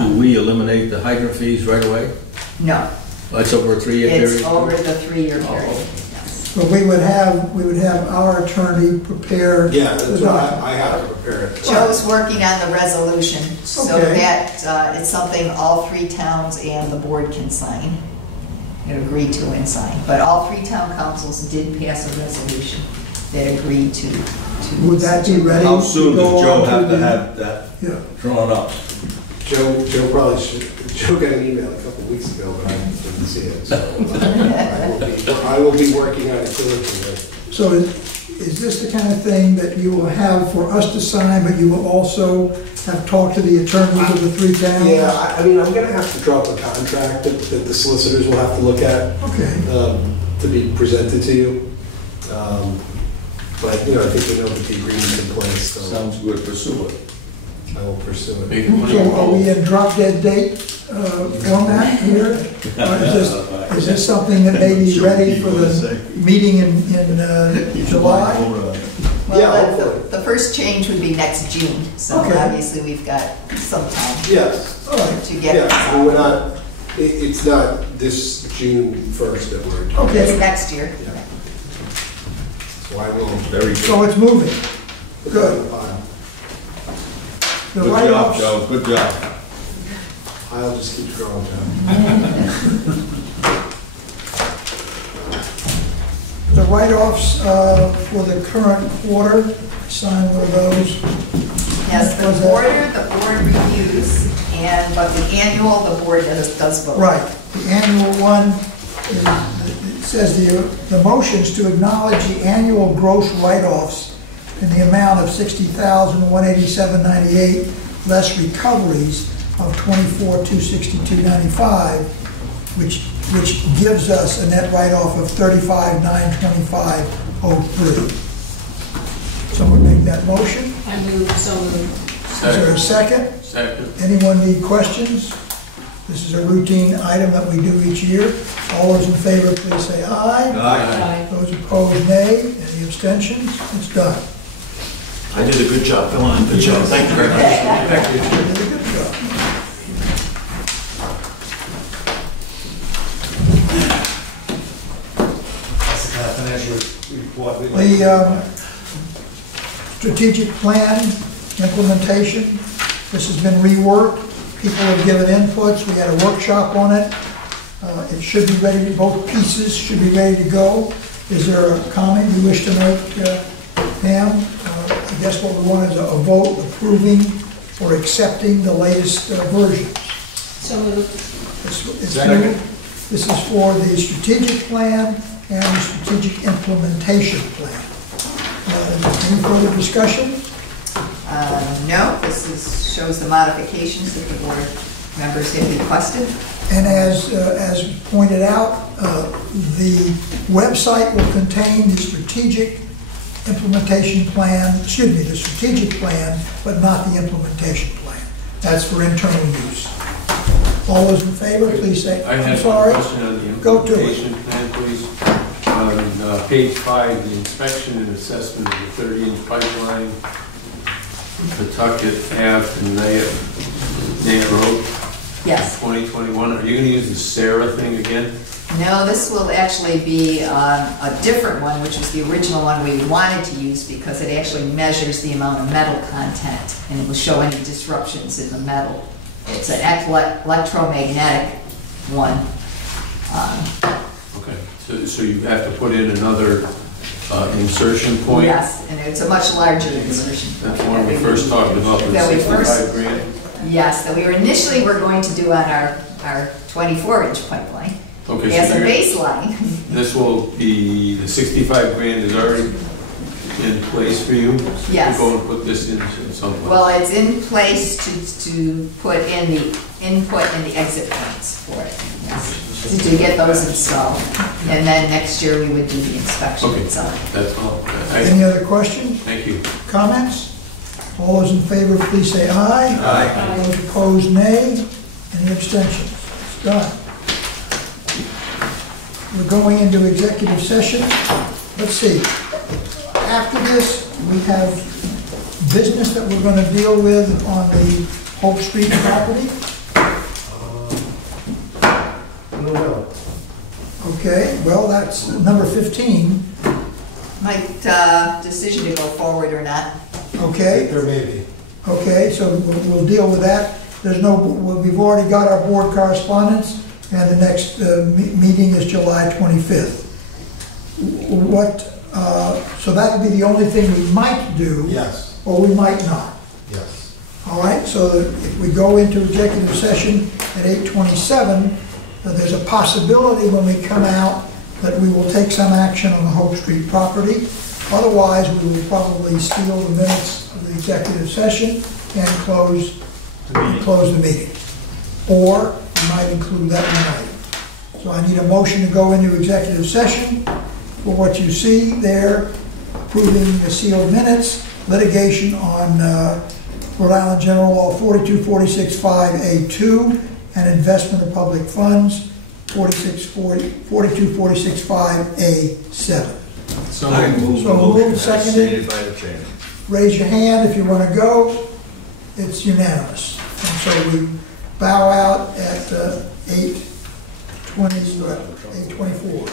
Do we eliminate the hydrant fees right away? No, That's over a 3-year period? it's over the 3-year period. Oh. Yes. But we would have our attorney prepare. Yeah, that's the what document. I have to prepare it. Joe's working on the resolution, so Okay. that it's something all 3 towns and the board can sign, and agree to and sign. But all 3 town councils did pass a resolution that agreed to. Would that be ready? How soon to does go Joe on have to the- have that Yeah. drawn up? Joe probably should, Joe got an email a couple of weeks ago, but I didn't see it, so I will be working on it diligently. So is this the kind of thing that you will have for us to sign, but you will also have talked to the attorneys of the 3 towns? Yeah, I mean, I'm gonna have to drop a contract that the solicitors will have to look at, Okay. to be presented to you. But, I think we know that the agreement's in place, so Sounds good, pursue it. I will pursue it. Make it So are we in drop dead date format here? Or is this something that may be ready for the meeting in July? Yeah, Well, hopefully. the first change would be next June, so Okay. obviously we've got some time Yes, All right. to get yeah, it. we're not, it's not this June 1st that we're. It's Okay, next year. Yeah. So I will. Very good. so it's moving. put that in Good. the file. The Good job, write-offs, Joe, good job. I'll just keep scrolling down. the write-offs for the current quarter, sign one of those. Yes, Was the that- board reviews, but the annual, the board does vote. Right, the annual one, it says the motions to acknowledge the annual gross write-offs in the amount of $60,187.98, less recoveries of $24,262.95, which gives us a net write-off of $35,925.03. Someone make that motion? I move, so moved. Is there a second? Second. Anyone need questions? This is a routine item that we do each year. All those in favor, please say aye. Aye. Those opposed, nay. Any abstentions? It's done. I did a good job, Bill. Good job. Thank you very much. You did a good job. That's the kind of financial report we like. The strategic plan implementation, this has been reworked. People have given inputs. We had a workshop on it. It should be ready, both pieces should be ready to go. Is there a comment you wish to make, Pam? I guess what we want is a vote approving or accepting the latest version. So moved. This is for the strategic plan and the strategic implementation plan. Any further discussion? No, shows the modifications that the board members have requested. And as pointed out, the website will contain the strategic implementation plan, the strategic plan, but not the implementation plan. That's for internal use. All those in favor, please say, I I'm have one sorry. question on the Go to it. implementation plan, please. On page 5, the inspection and assessment of the 30-inch pipeline, Pawtucket Ave and Naya Road, Yes. 2021. Are you going to use the Sarah thing again? No, this will actually be a different one, which was the original one we wanted to use because it actually measures the amount of metal content and it will show any disruptions in the metal. It's an electromagnetic one. Okay, so you have to put in another insertion point. Yes, and it's a much larger insertion. That's one we first talked about, the That we 65 first- grand. Yes, that we were initially were going to do on our 24-inch pipeline Okay, as so a you're- baseline. this will be, the 65 grand is already in place for you? Yes. To go and put this in someplace? Well, it's in place to put in the input and the exit points for it, yes, to get those installed. And then next year, we would do the inspection Okay. itself. That's all. Any other questions, Thank you. comments? All those in favor, please say aye. Aye. Those opposed, nay. Any abstentions? It's done. We're going into executive session. Let's see. After this, we have business that we're going to deal with on the Hope Street property. I don't know. Okay, well, that's number 15. Might, decision to go forward or not. Okay, There may be. okay, so we'll deal with that. There's no, we've already got our board correspondence, and the next meeting is July 25th. So that would be the only thing we might do. Yes, Or we might not. yes. All right, so that if we go into executive session at 8:27, there's a possibility when we come out that we will take some action on the Hope Street property. Otherwise, we will probably steal the minutes of the executive session and close the meeting. Or we might include that one item. So I need a motion to go into executive session for what you see there, approving the sealed minutes, litigation on Rhode Island General Law 42465A2, and investment of public funds 42465A7. So So moved, seconded. Stated by the chairman. Raise your hand if you want to go. It's unanimous. And so we bow out at 8:24.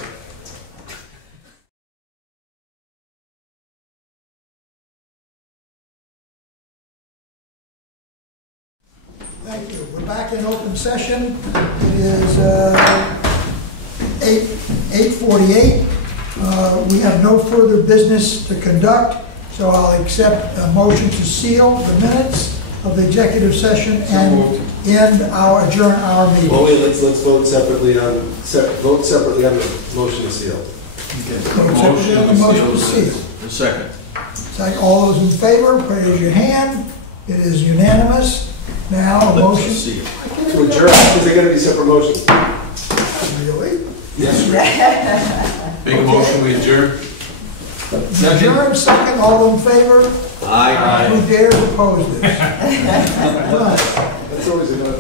Thank you. We're back in open session. It is 8:48. We have no further business to conduct, so I'll accept a motion to seal the minutes of the executive session and adjourn our meeting. Well, wait, let's vote separately on the motion to seal. Vote separately on the motion to seal. The second. Second, all those in favor, raise your hand. It is unanimous. Now, a motion. Seal. To adjourn, is there gonna be separate motions? Really? Yes. Make a motion, we adjourn? Adjourn, second, all in favor? Aye. Who dares oppose this? That's always a no.